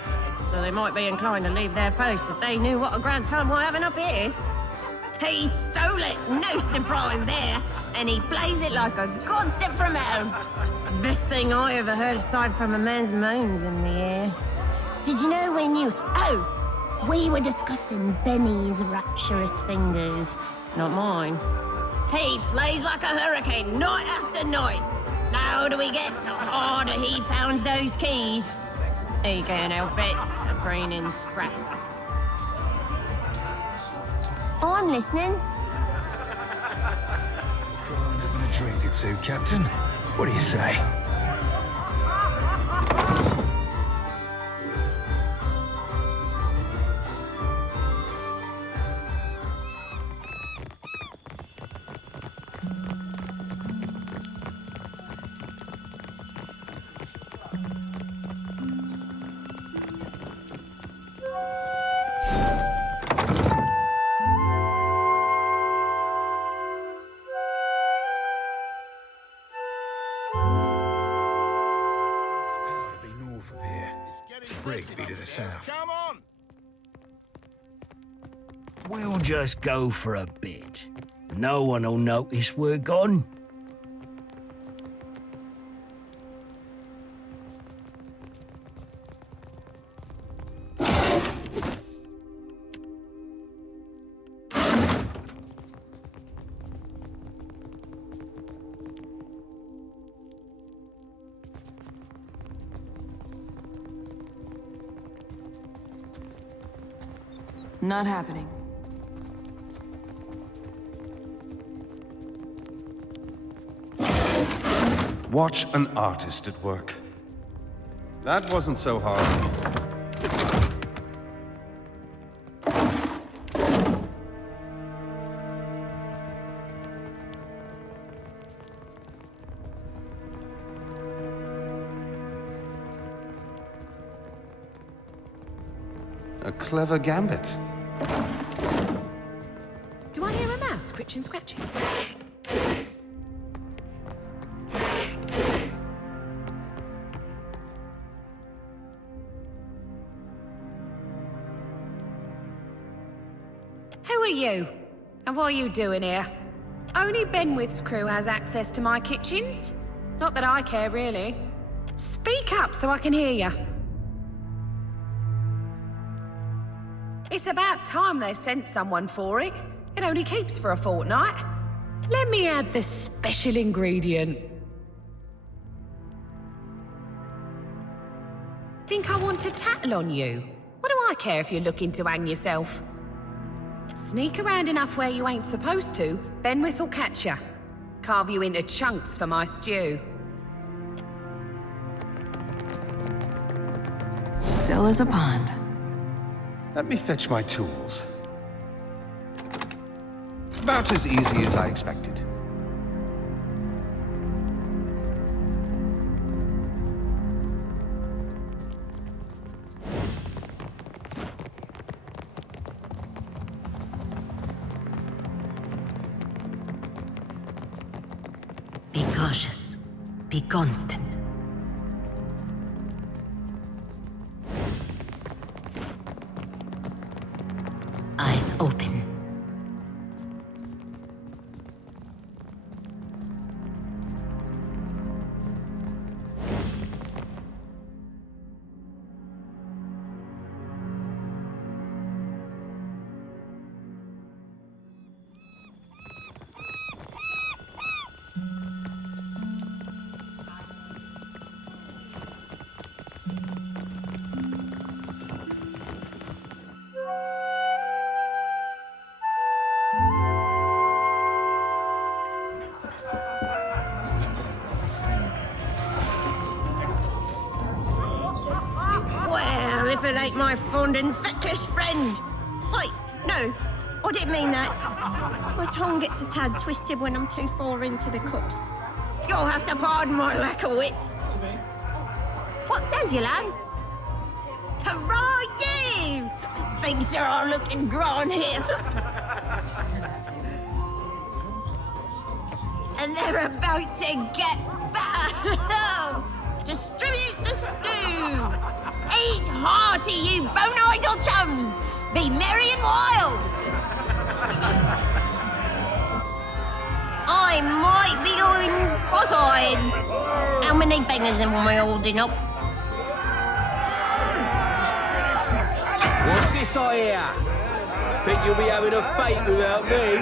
so they might be inclined to leave their posts if they knew what a grand time we're having up here. He stole it, no surprise there, and he plays it like a god sent from heaven. Best thing I ever heard aside from a man's moans in the air. Did you know when you... Oh, we were discussing Benny's rapturous fingers, not mine. He plays like a hurricane, night after night. The louder we get, the harder he pounds those keys. He can't help it, a preening sprat. I'm listening. Having a drink or two, Captain? What do you say? Come on! We'll just go for a bit. No one will notice we're gone. Not happening. Watch an artist at work. That wasn't so hard. A clever gambit. Do I hear a mouse scritching, scratching? Who are you? And what are you doing here? Only Benwith's crew has access to my kitchens. Not that I care, really. Speak up so I can hear you. It's about time they sent someone for it. It only keeps for a fortnight. Let me add the special ingredient. Think I want to tattle on you? What do I care if you're looking to hang yourself? Sneak around enough where you ain't supposed to, Benwith will catch you. Carve you into chunks for my stew. Still as a pond. Let me fetch my tools. About as easy as I expected. cautious. Be constant. Eyes open. Well, if it ain't my fond and feckless friend. Wait, no, I didn't mean that. My tongue gets a tad twisted when I'm too far into the cups. You'll have to pardon my lack of wits. What says you, lad? Hurrah, you! Things are all looking grand here. And they're about to get better. Distribute the stew. Eat hearty, you bone-idle chums. Be merry and wild. I might be going cross-eyed. How many fingers am I holding up? What's this I hear? Think you'll be having a fate without me?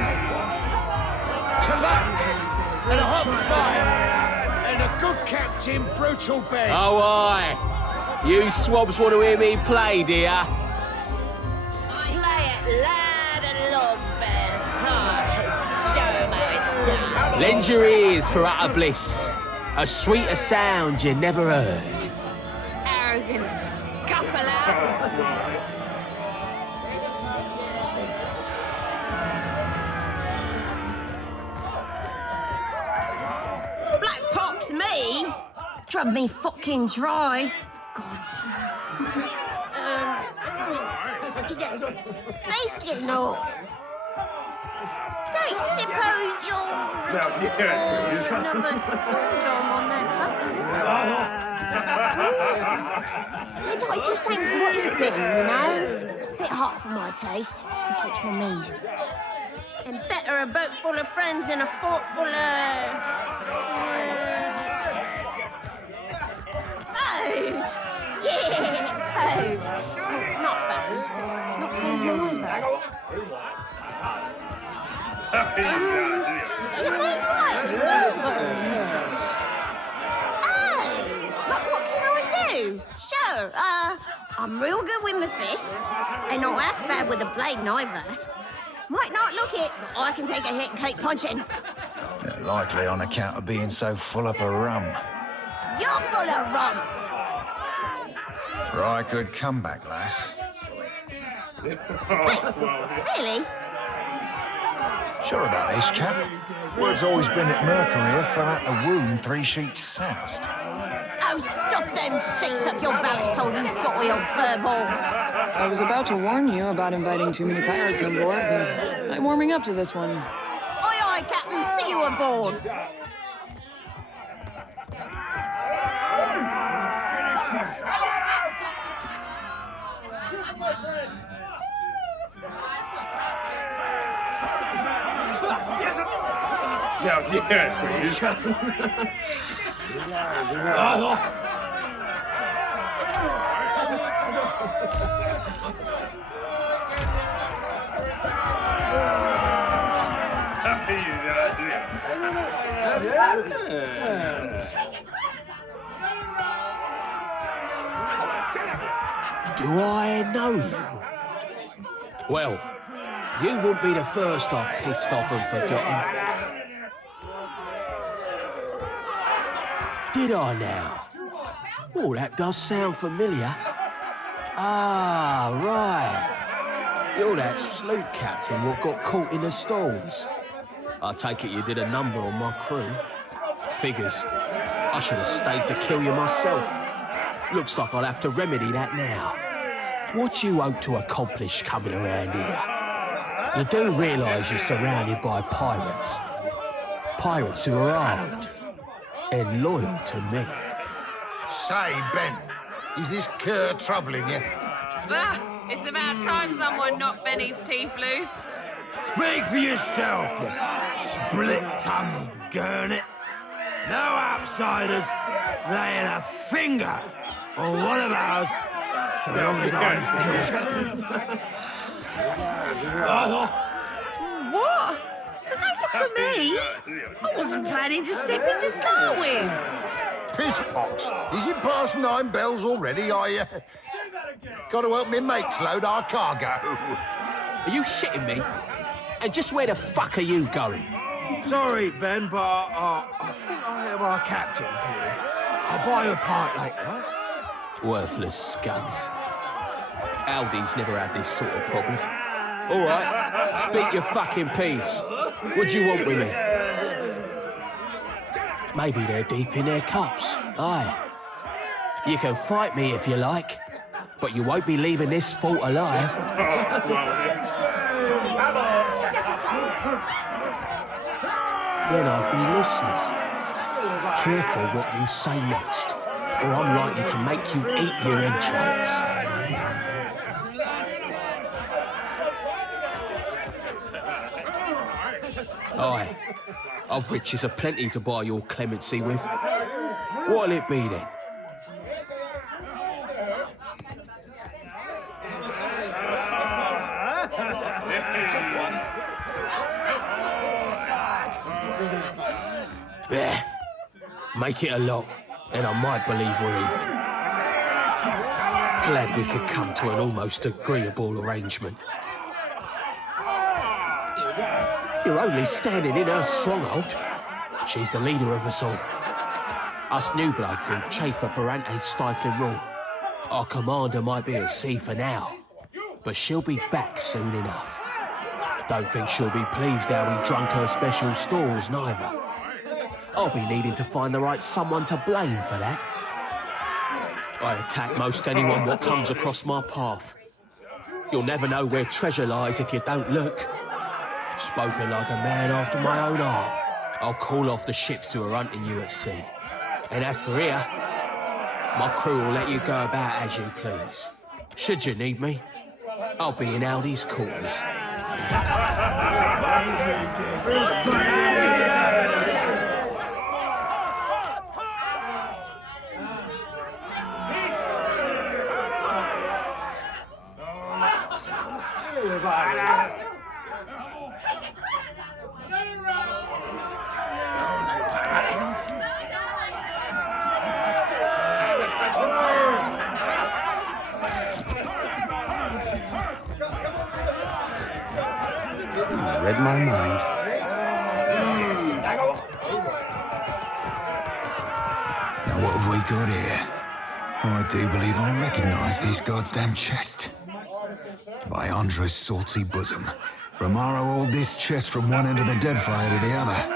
To luck and a hot fire and a good captain, brutal Ben. Oh, aye. You swabs want to hear me play, dear? Play it loud and long, Ben. Show 'em how it's done. Lend your ears for utter bliss. A sweeter sound you never heard. Arrogant scuffler. Black pox me? Drub me fucking dry. God. Speaking of, don't suppose you're looking for another Sodom on that button? Did I just ain't what it's been, you know? Bit hot for my taste, if you catch my meaning. And better a boat full of friends than a fort full of... foes! Yeah, foes! Not foes, but not friends neither. You mean like silver and such? Oh, but what can I do? Sure, I'm real good with my fists, and not half bad with a blade neither. Might not look it, but I can take a hit and keep punching. Likely on account of being so full up of rum. You're full of rum! Right, good comeback, lass. Wait, really? Sure about this, Cap. Word's always been that Mercury fell out the wound 3 sheets soused. Oh, stuff them sheets up your ballast hole, you sorry old furball. I was about to warn you about inviting too many pirates on board, but I'm warming up to this one. Aye, aye, Captain. See you aboard. Do I know you? Well, you wouldn't be the first I've pissed off and forgotten. Did I now? Oh, that does sound familiar. Ah, right. You're that sloop captain what got caught in the storms. I take it you did a number on my crew. Figures. I should have stayed to kill you myself. Looks like I'll have to remedy that now. What you hope to accomplish coming around here? You do realise you're surrounded by pirates. Pirates who are armed. and loyal to me. Say, Ben, is this cur troubling you? It's about time someone knocked Benny's teeth loose. Speak for yourself, you split-tongued gurnet. No outsiders laying a finger on one of ours so long as I'm still. What? Don't look at me. I wasn't planning to step in to start with. Pitchpox, is it past 9 bells already, are you? Got to help me mates load our cargo. Are you shitting me? And just where the fuck are you going? Sorry, Ben, but I think I hear our captain calling. I'll buy you a pint later. Worthless scuds. Aldi's never had this sort of problem. All right, speak your fucking piece. What do you want with me? Maybe they're deep in their cups. Aye. You can fight me if you like, but you won't be leaving this fort alive. Then I'd be listening. Careful what you say next, or I'm likely to make you eat your entrails. Aye, I've riches aplenty to buy your clemency with. What'll it be then? There. Make it a lot, and I might believe we're even. Glad we could come to an almost agreeable arrangement. You're only standing in her stronghold. She's the leader of us all. Us new bloods who chafe at Verante's stifling rule. Our commander might be at sea for now, but she'll be back soon enough. Don't think she'll be pleased how we drunk her special stores, neither. I'll be needing to find the right someone to blame for that. I attack most anyone what comes across my path. You'll never know where treasure lies if you don't look. Spoken like a man after my own heart. I'll call off the ships who are hunting you at sea. And as for here, my crew will let you go about as you please. Should you need me, I'll be in Aldi's quarters. Read my mind. Now what have we got here? I do believe I recognize these goddamn chests. By Adra's salty bosom, Romaro hauled this chest from one end of the Deadfire to the other.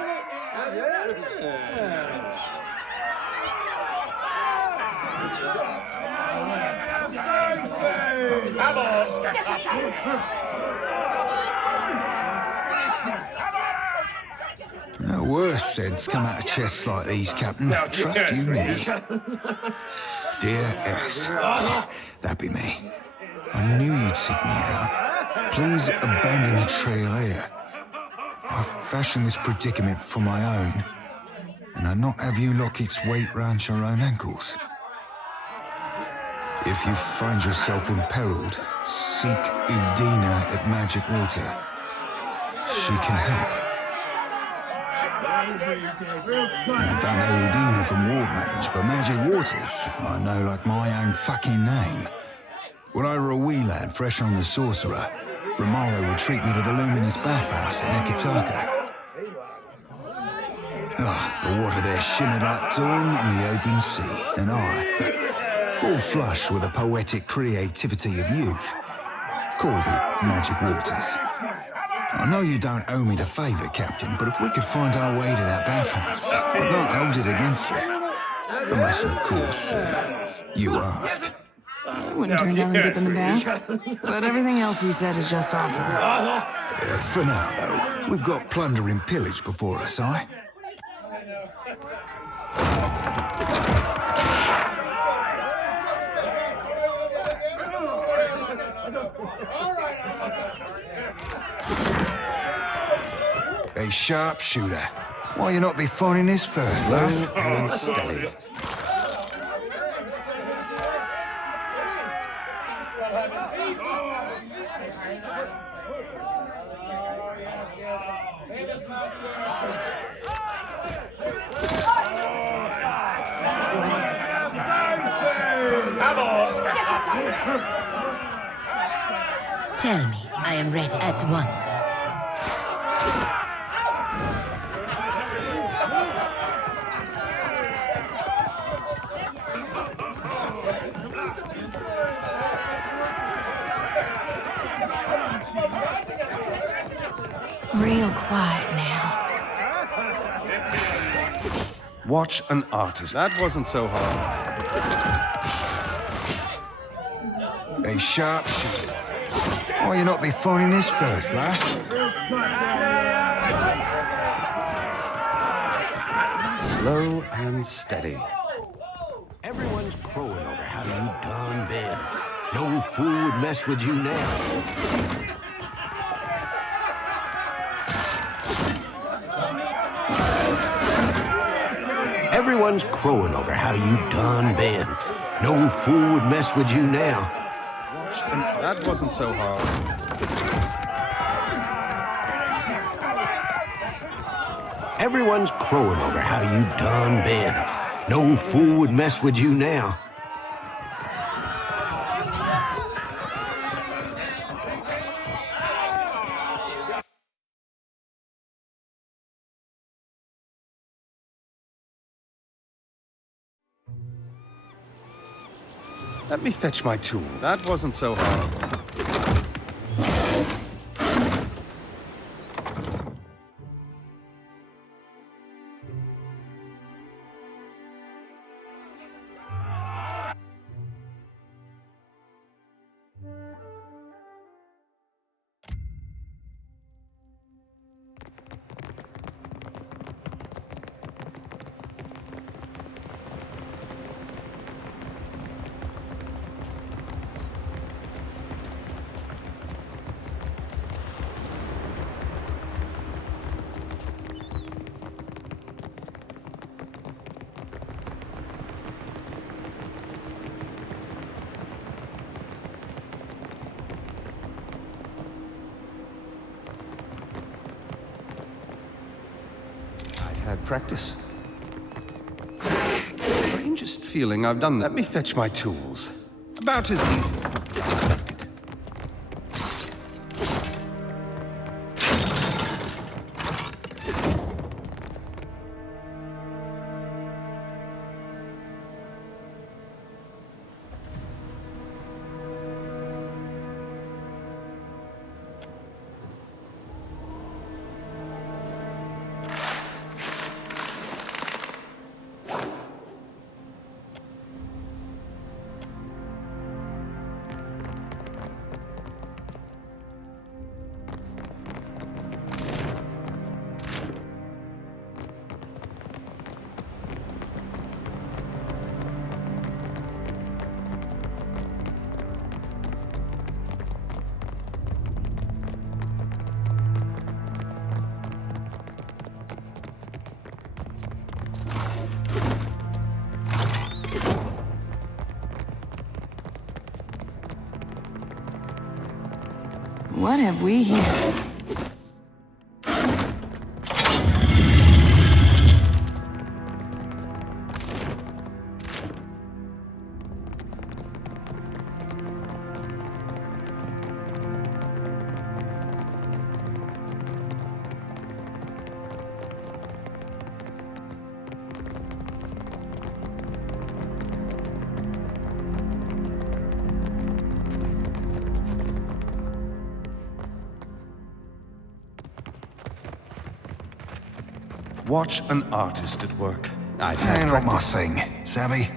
No worse sense come out of chests like these, Captain. Trust you me. Dear S. That be me. I knew you'd seek me out. Please abandon the trail here. I've fashioned this predicament for my own, and I'd not have you lock its weight round your own ankles. If you find yourself imperiled, seek Udina at Magic Water. She can help. I don't know Udina from Port Maje, but Magic Waters I know like my own fucking name. When I were a wee lad fresh on the Sorcerer, Romaro would treat me to the luminous bathhouse at Nekataka. The water there shimmered like dawn on the open sea, and I, full flush with the poetic creativity of youth, called it Magic Waters. I know you don't owe me the favour, Captain, but if we could find our way to that bathhouse, I'd not hold it against you. Unless, of course, you asked. I wouldn't turn down a dip in the baths, but everything else you said is just awful. For now, though, we've got plunder and pillage before us, aye? A sharpshooter. Why you not be phoning this first, lass? Slow and steady. Tell me, I am ready at once. Real quiet now. Watch an artist. That wasn't so hard. A sharpshooter. Why you not be phoning this first, lass? Slow and steady. Everyone's crowing over how you done been. No fool would mess with you now. Everyone's crowing over how you done been. No fool would mess with you now. That wasn't so hard. Everyone's crowing over how you done been. No fool would mess with you now. Let me fetch my tool. That wasn't so hard. Had practice. Strangest feeling I've done that. Let me fetch my tools. About as easy as expected. What have we here? Watch an artist at work. I've Ain't had not my practice. thing, savvy?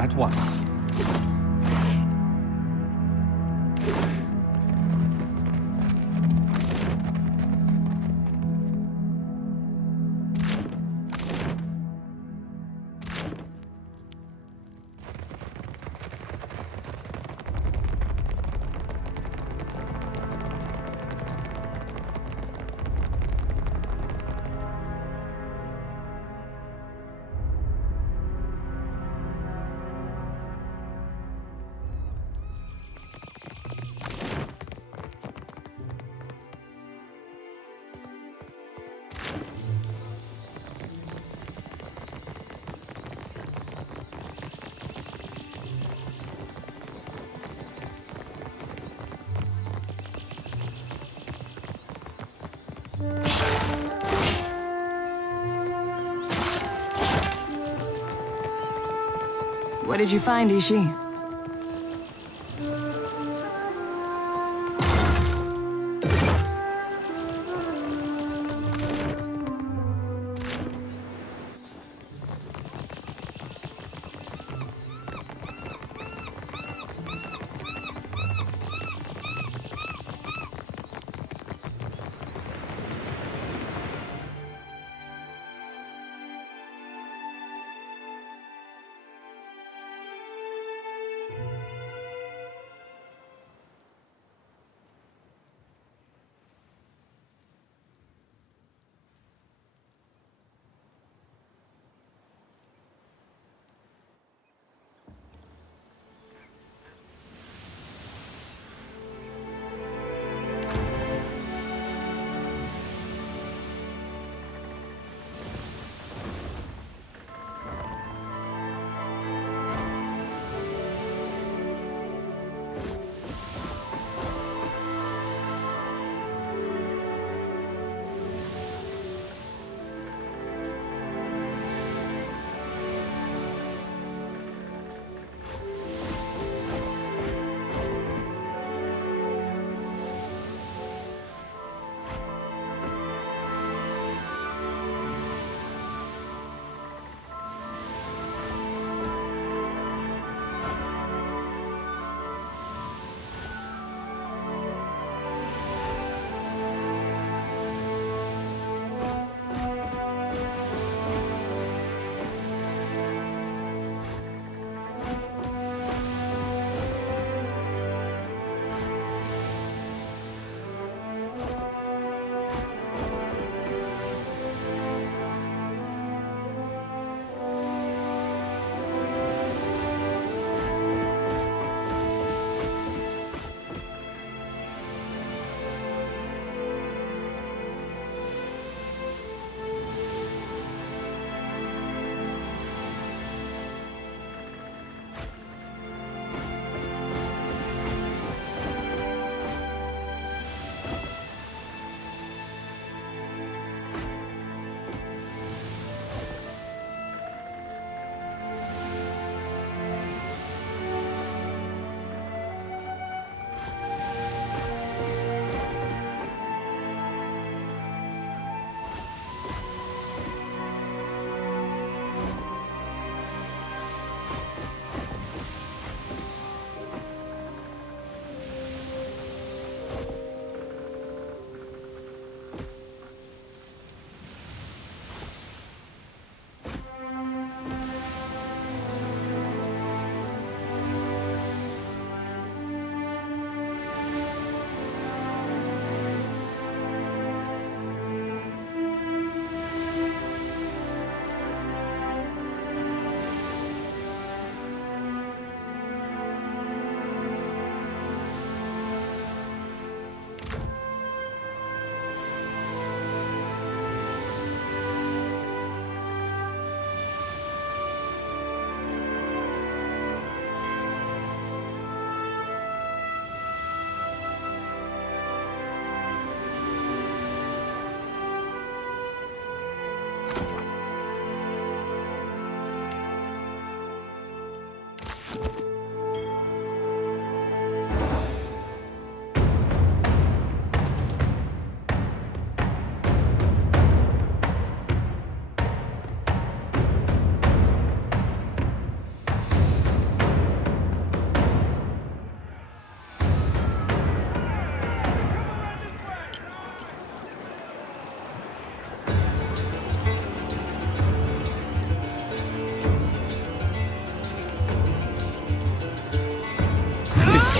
at once. What did you find, Ishi?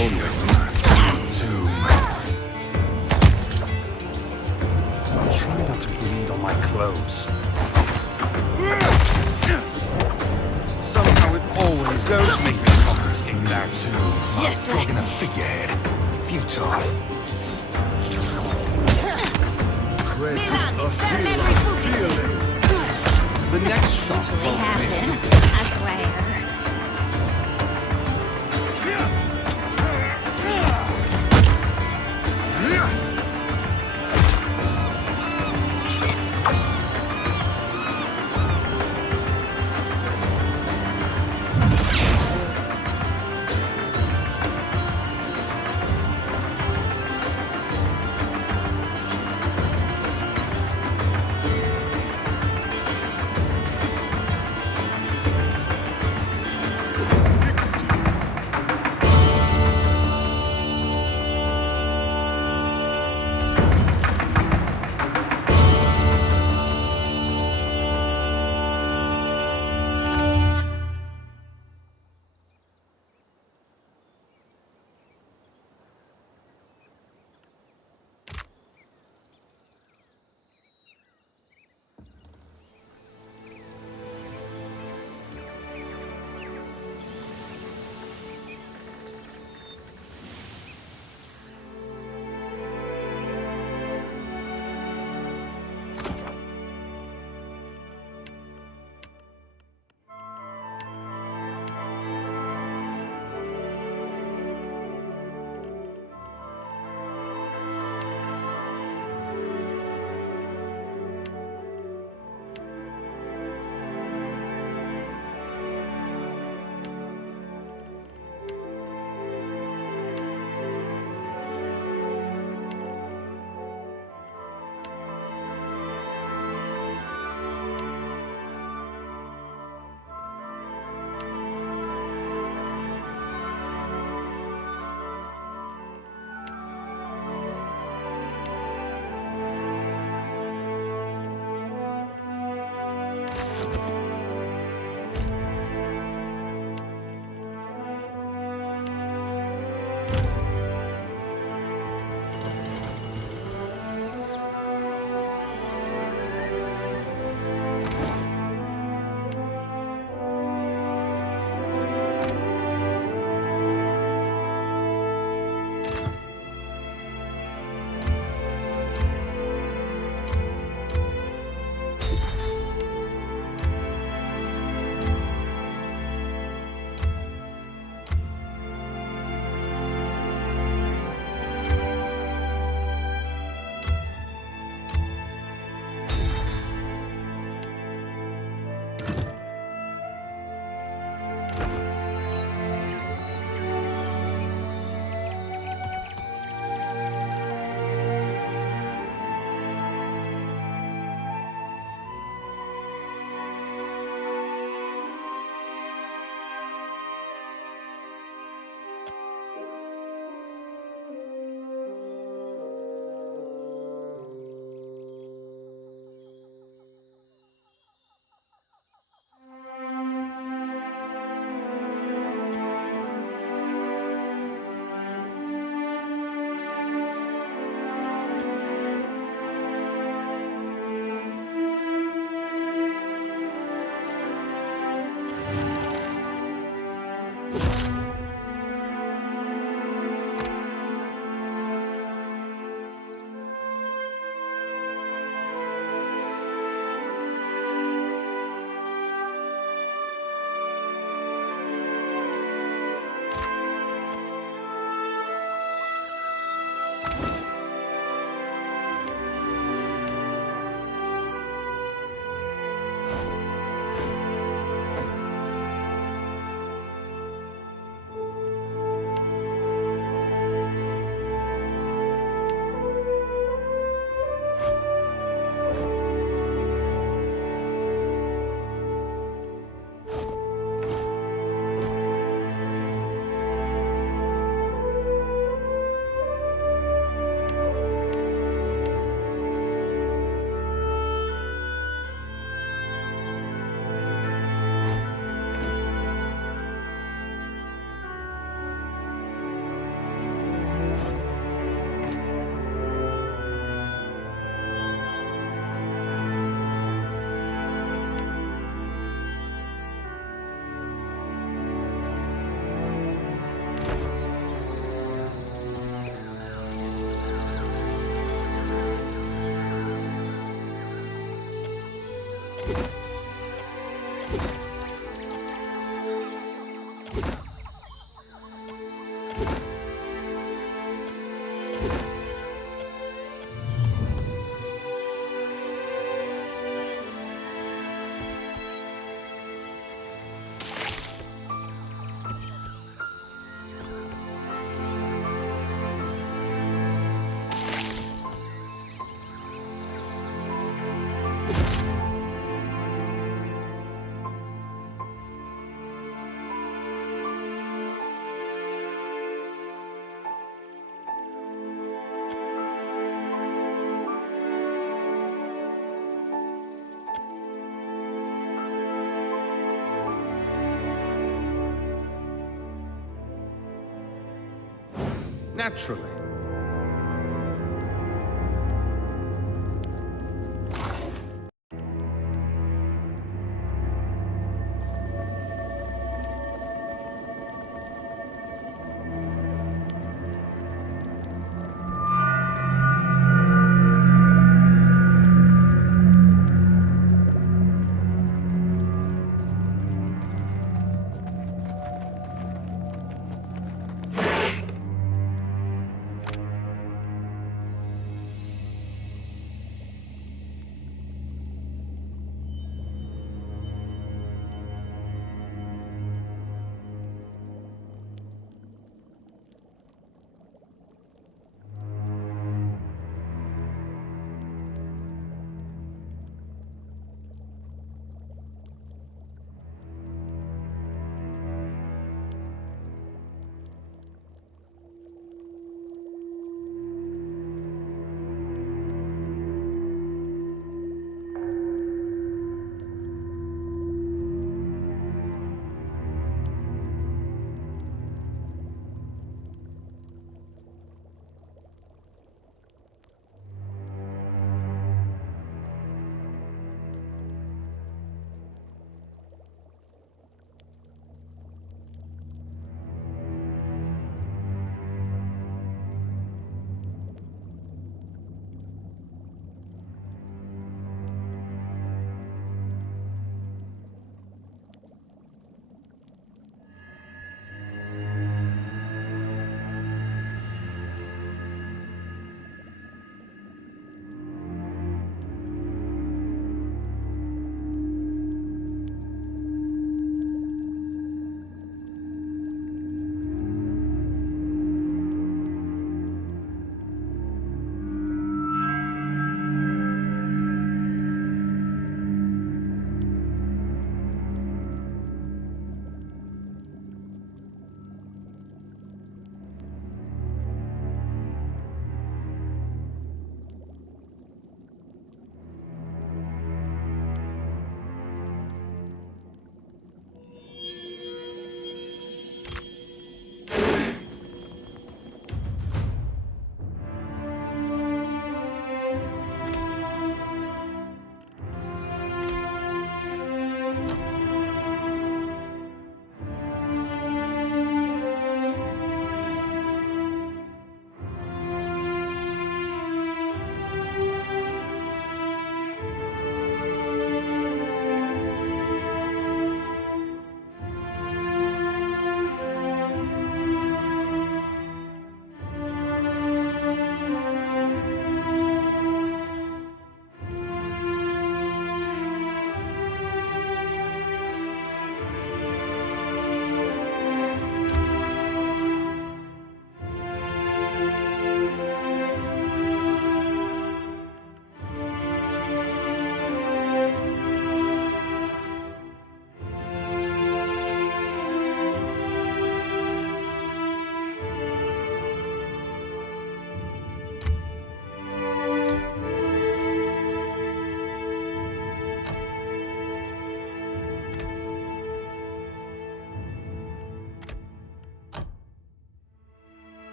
I'm trying not to bleed on my clothes. Somehow it always goes me to stick that too. Just frog in a figurehead. Futile. The next shot Usually won't happen, miss. I swear. Naturally.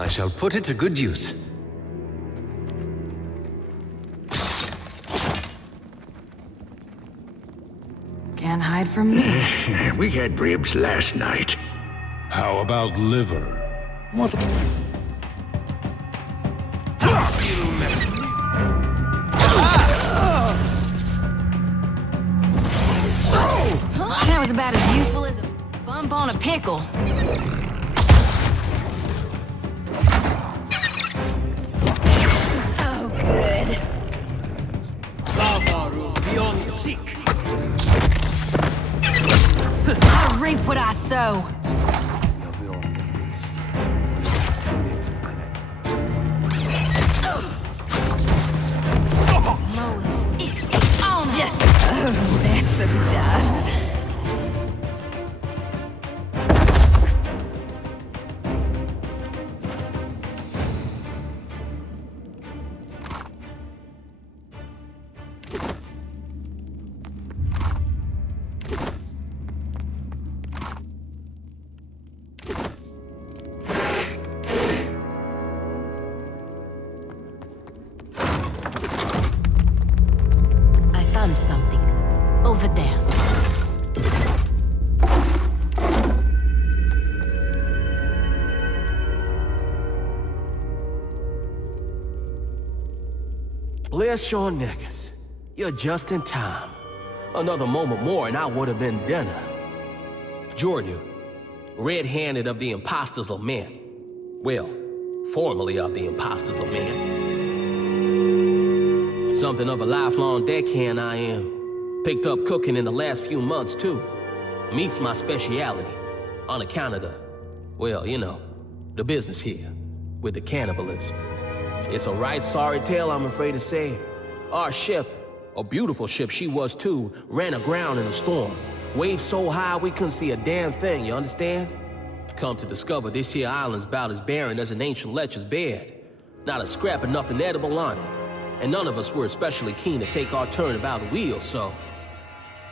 I shall put it to good use. Can't hide from me. We had ribs last night. How about liver? What? That was about as useful as a bump on a pickle. Oh, good. Beyond sick. I reap what I sow. That's the stuff. I found something. Over there. Bless your knickers. You're just in time. Another moment more and I would have been dinner. Jordan, red-handed of the Impostors Lament. Well, formerly of the Impostors Lament. Something of a lifelong deckhand I am. Picked up cooking in the last few months, too. Meat's my speciality, on account of the, well, you know, the business here, with the cannibalism. It's a right sorry tale, I'm afraid to say. Our ship, a beautiful ship she was too, ran aground in a storm. Waves so high we couldn't see a damn thing, you understand? Come to discover this here island's about as barren as an ancient lecher's bed. Not a scrap of nothing edible on it. And none of us were especially keen to take our turn about the wheel, so...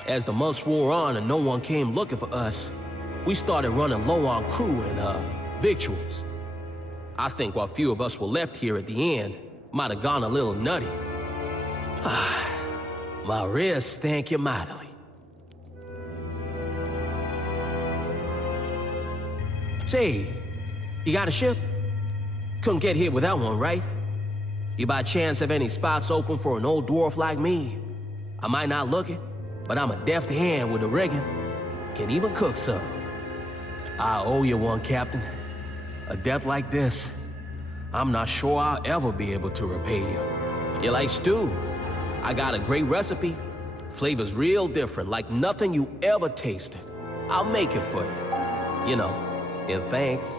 As the months wore on and no one came looking for us, we started running low on crew and, victuals. I think what few of us were left here at the end might have gone a little nutty. My wrists thank you mightily. Say, you got a ship? Couldn't get here without one, right? You by chance have any spots open for an old dwarf like me? I might not look it, but I'm a deft hand with the rigging. Can even cook some. I owe you one, Captain. A death like this, I'm not sure I'll ever be able to repay you. You like stew? I got a great recipe. Flavor's real different, like nothing you ever tasted. I'll make it for you. You know, in thanks.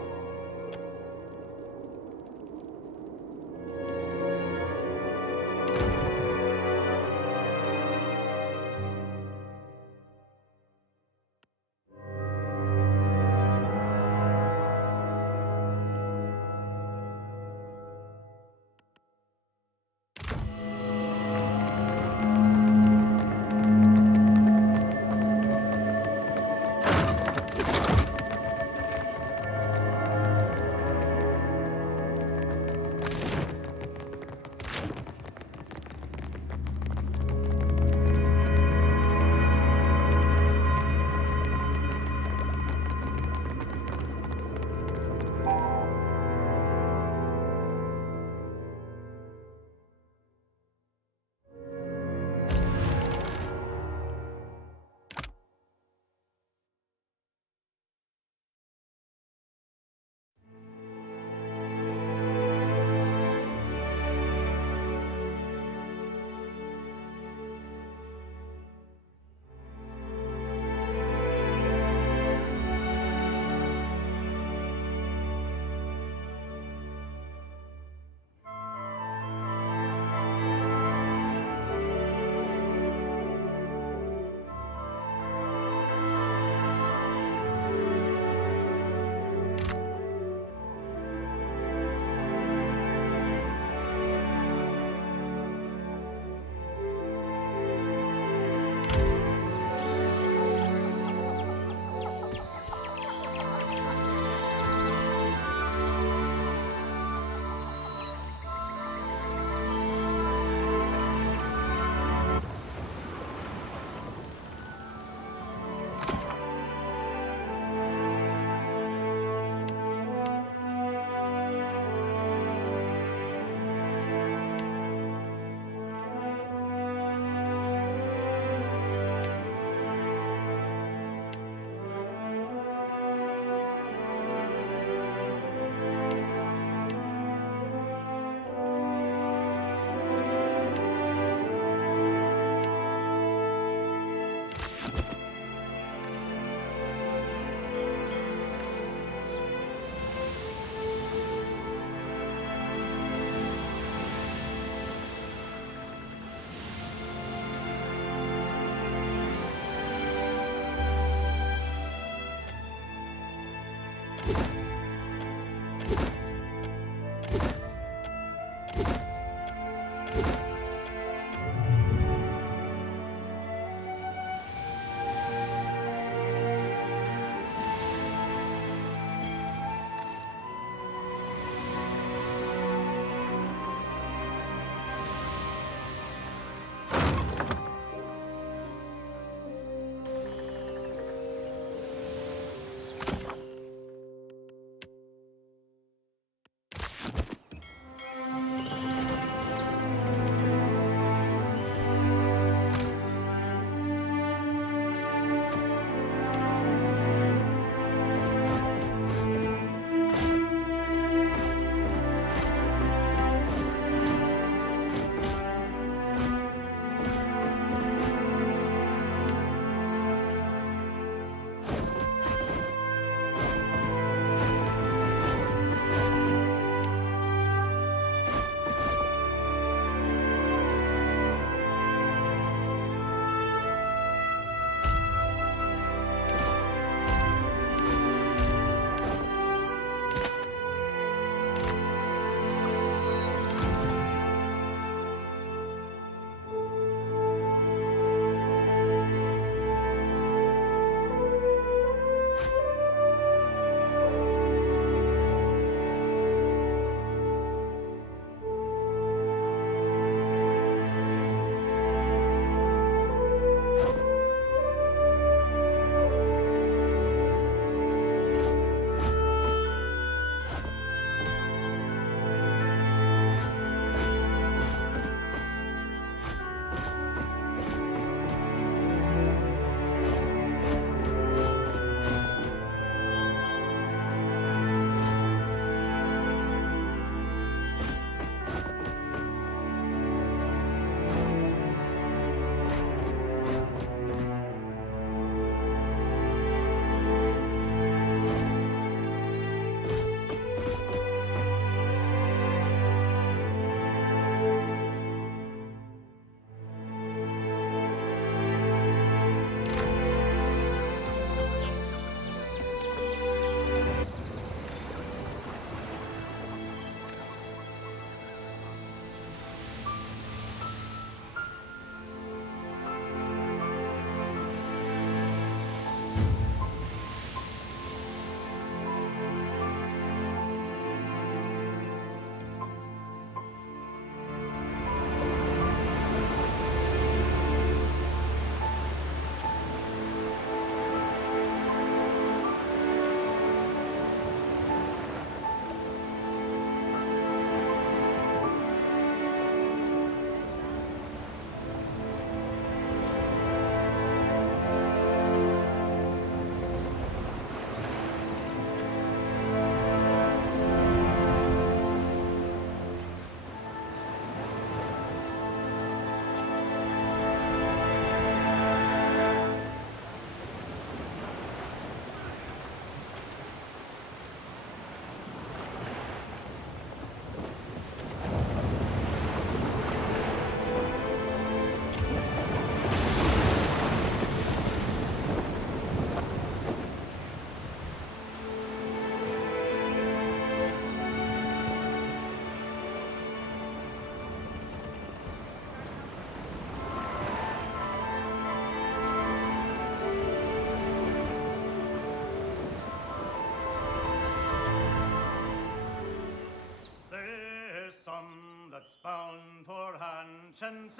that's bound for Hanchanse,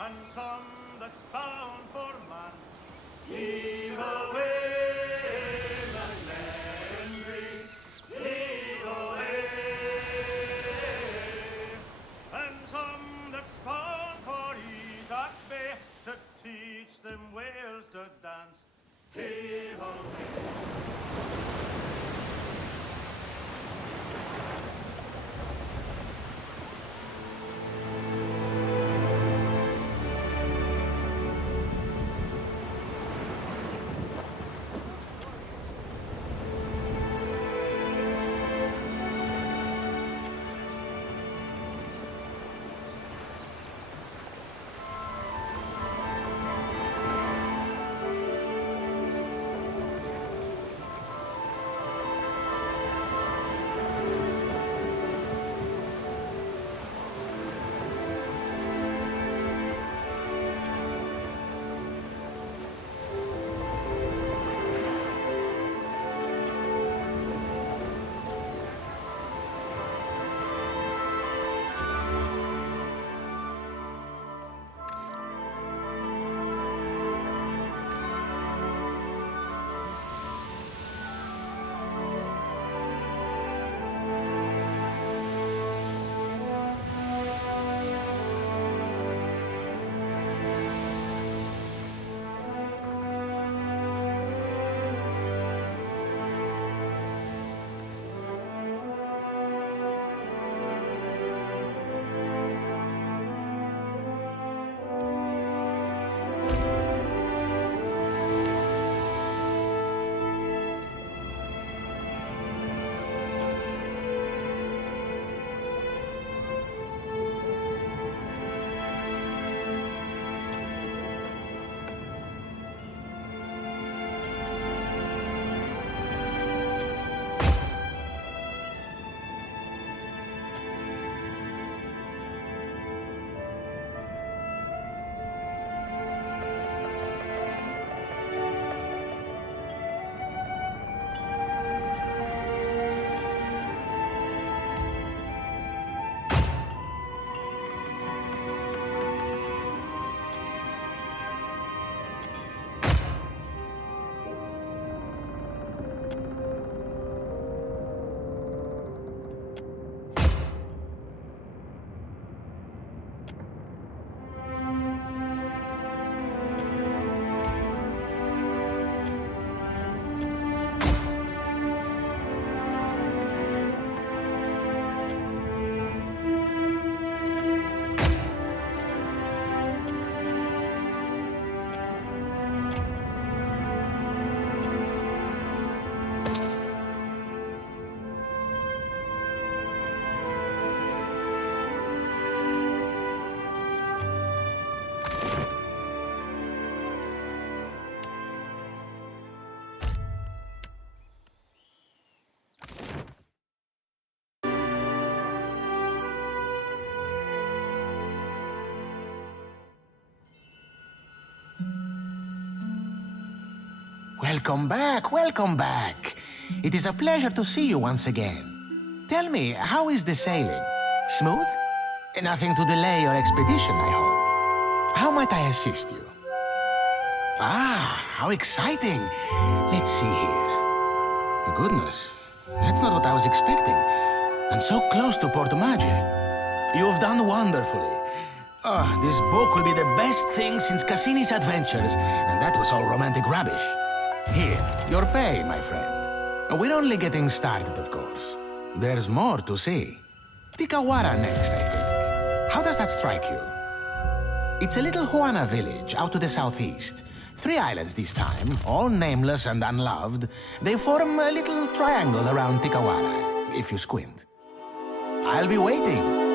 and some that's bound for Mans. Heave away, Henry, heave away. And some that's bound for Eder Bay, to teach them Wales to dance. Heave away. Welcome back, welcome back. It is a pleasure to see you once again. Tell me, how is the sailing? Smooth? Nothing to delay your expedition, I hope. How might I assist you? Ah, how exciting. Let's see here. Goodness, that's not what I was expecting. And so close to Port Maje. You've done wonderfully. This book will be the best thing since Cassini's adventures, and that was all romantic rubbish. Here, your pay, my friend. We're only getting started, of course. There's more to see. Tikawara next, I think. How does that strike you? It's a little Huana village out to the southeast. 3 islands this time, all nameless and unloved. They form a little triangle around Tikawara, if you squint. I'll be waiting.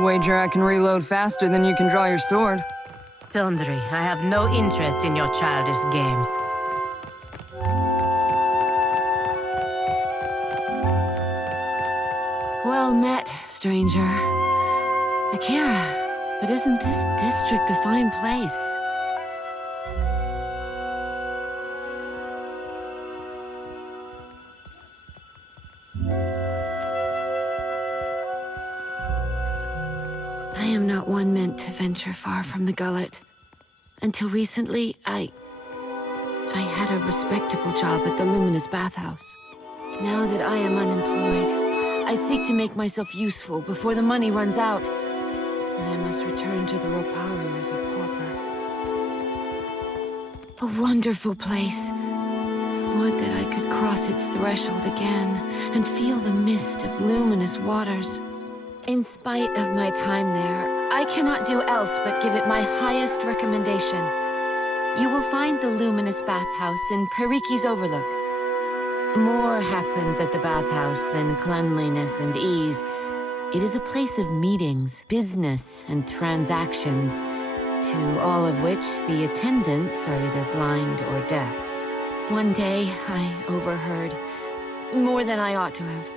Wager I can reload faster than you can draw your sword. Tundri, I have no interest in your childish games. Well met, stranger. Akira, but isn't this district a fine place? venture far from the gullet. Until recently, I had a respectable job at the Luminous Bathhouse. Now that I am unemployed, I seek to make myself useful before the money runs out, and I must return to the Roparu as a pauper. A wonderful place. Would that I could cross its threshold again and feel the mist of luminous waters. In spite of my time there, I cannot do else but give it my highest recommendation. You will find the Luminous Bathhouse in Periki's Overlook. More happens at the bathhouse than cleanliness and ease. It is a place of meetings, business, and transactions, to all of which the attendants are either blind or deaf. One day, I overheard, more than I ought to have.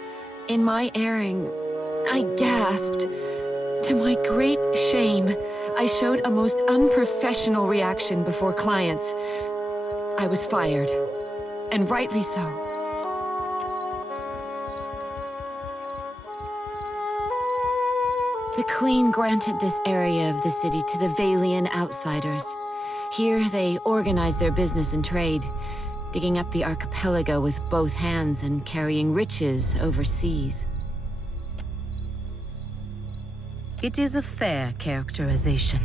In my erring, I gasped. To my great shame, I showed a most unprofessional reaction before clients. I was fired, and rightly so. The Queen granted this area of the city to the Valian outsiders. Here they organized their business and trade, digging up the archipelago with both hands and carrying riches overseas. It is a fair characterization.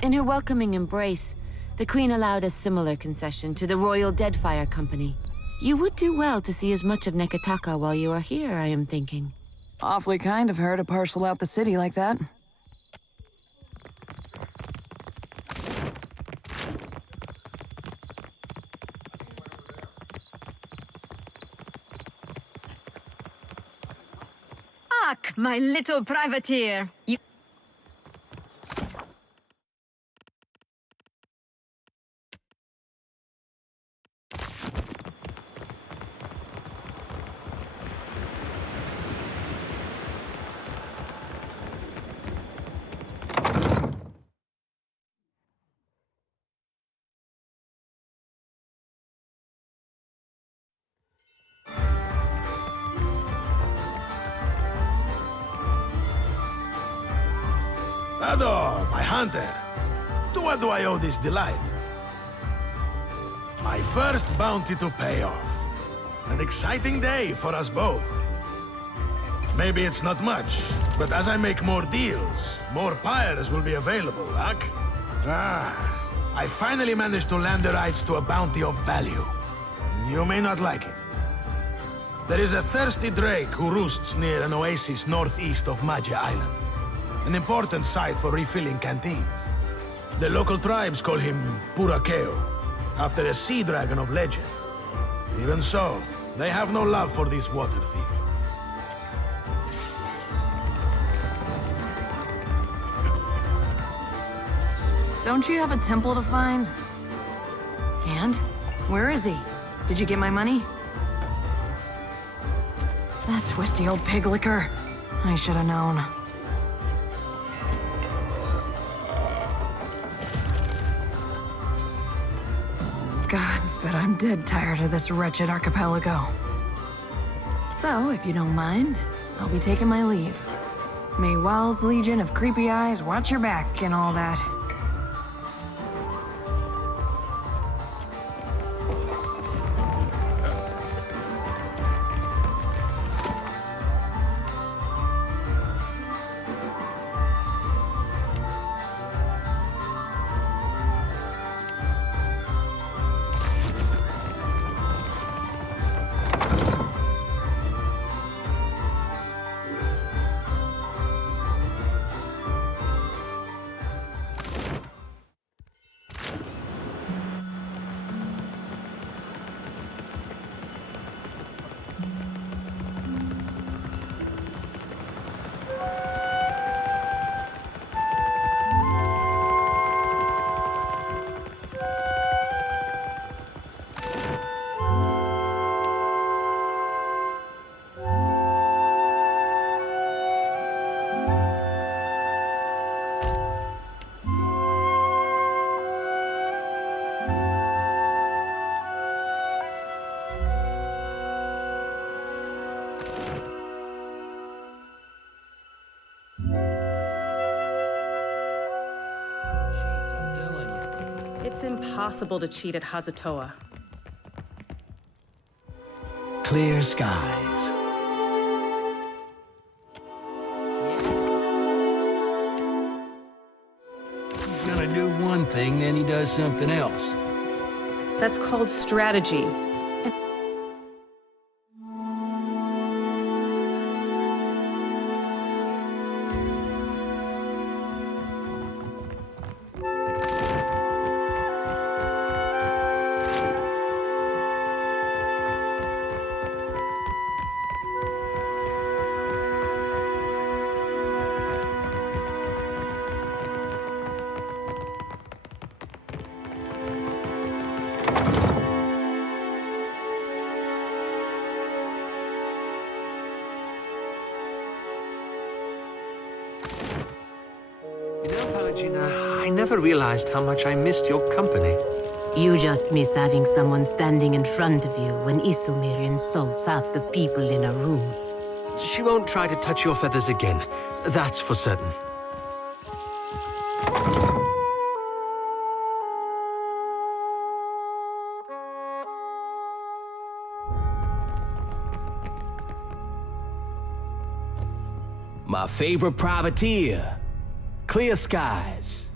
In her welcoming embrace, the Queen allowed a similar concession to the Royal Deadfire Company. You would do well to see as much of Nekataka while you are here, I am thinking. Awfully kind of her to parcel out the city like that. Ak, my little privateer. You... Ado, my hunter. To what do I owe this delight? My first bounty to pay off. An exciting day for us both. Maybe it's not much, but as I make more deals, more pyres will be available, Ak. I finally managed to land the rights to a bounty of value. You may not like it. There is a thirsty drake who roosts near an oasis northeast of Maje Island. An important site for refilling canteens. The local tribes call him Purakeo, after a sea dragon of legend. Even so, they have no love for this water thief. Don't you have a temple to find? And? Where is he? Did you get my money? That twisty old pig licker. I should have known. Gods, but I'm dead tired of this wretched archipelago. So, if you don't mind, I'll be taking my leave. May Wild's Legion of Creepy Eyes watch your back and all that. It's impossible to cheat at Hazatoa. Clear skies. He's gonna do one thing, then he does something else. That's called strategy. I never realized how much I missed your company. You just miss having someone standing in front of you when Isomir insults half the people in a room. She won't try to touch your feathers again. That's for certain. My favorite privateer. Clear skies.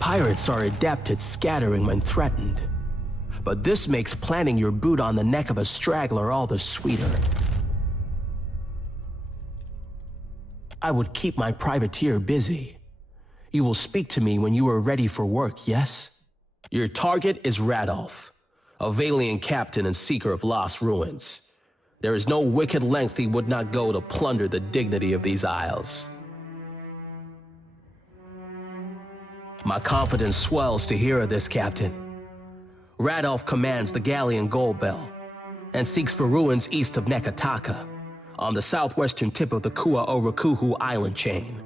Pirates are adept at scattering when threatened, but this makes planting your boot on the neck of a straggler all the sweeter. I would keep my privateer busy. You will speak to me when you are ready for work, yes? Your target is Radolf, a Valiant captain and seeker of lost ruins. There is no wicked length he would not go to plunder the dignity of these isles. My confidence swells to hear of this, Captain. Radolf commands the galleon Gold Bell and seeks for ruins east of Nekataka, on the southwestern tip of the Kua-Orakuhu island chain.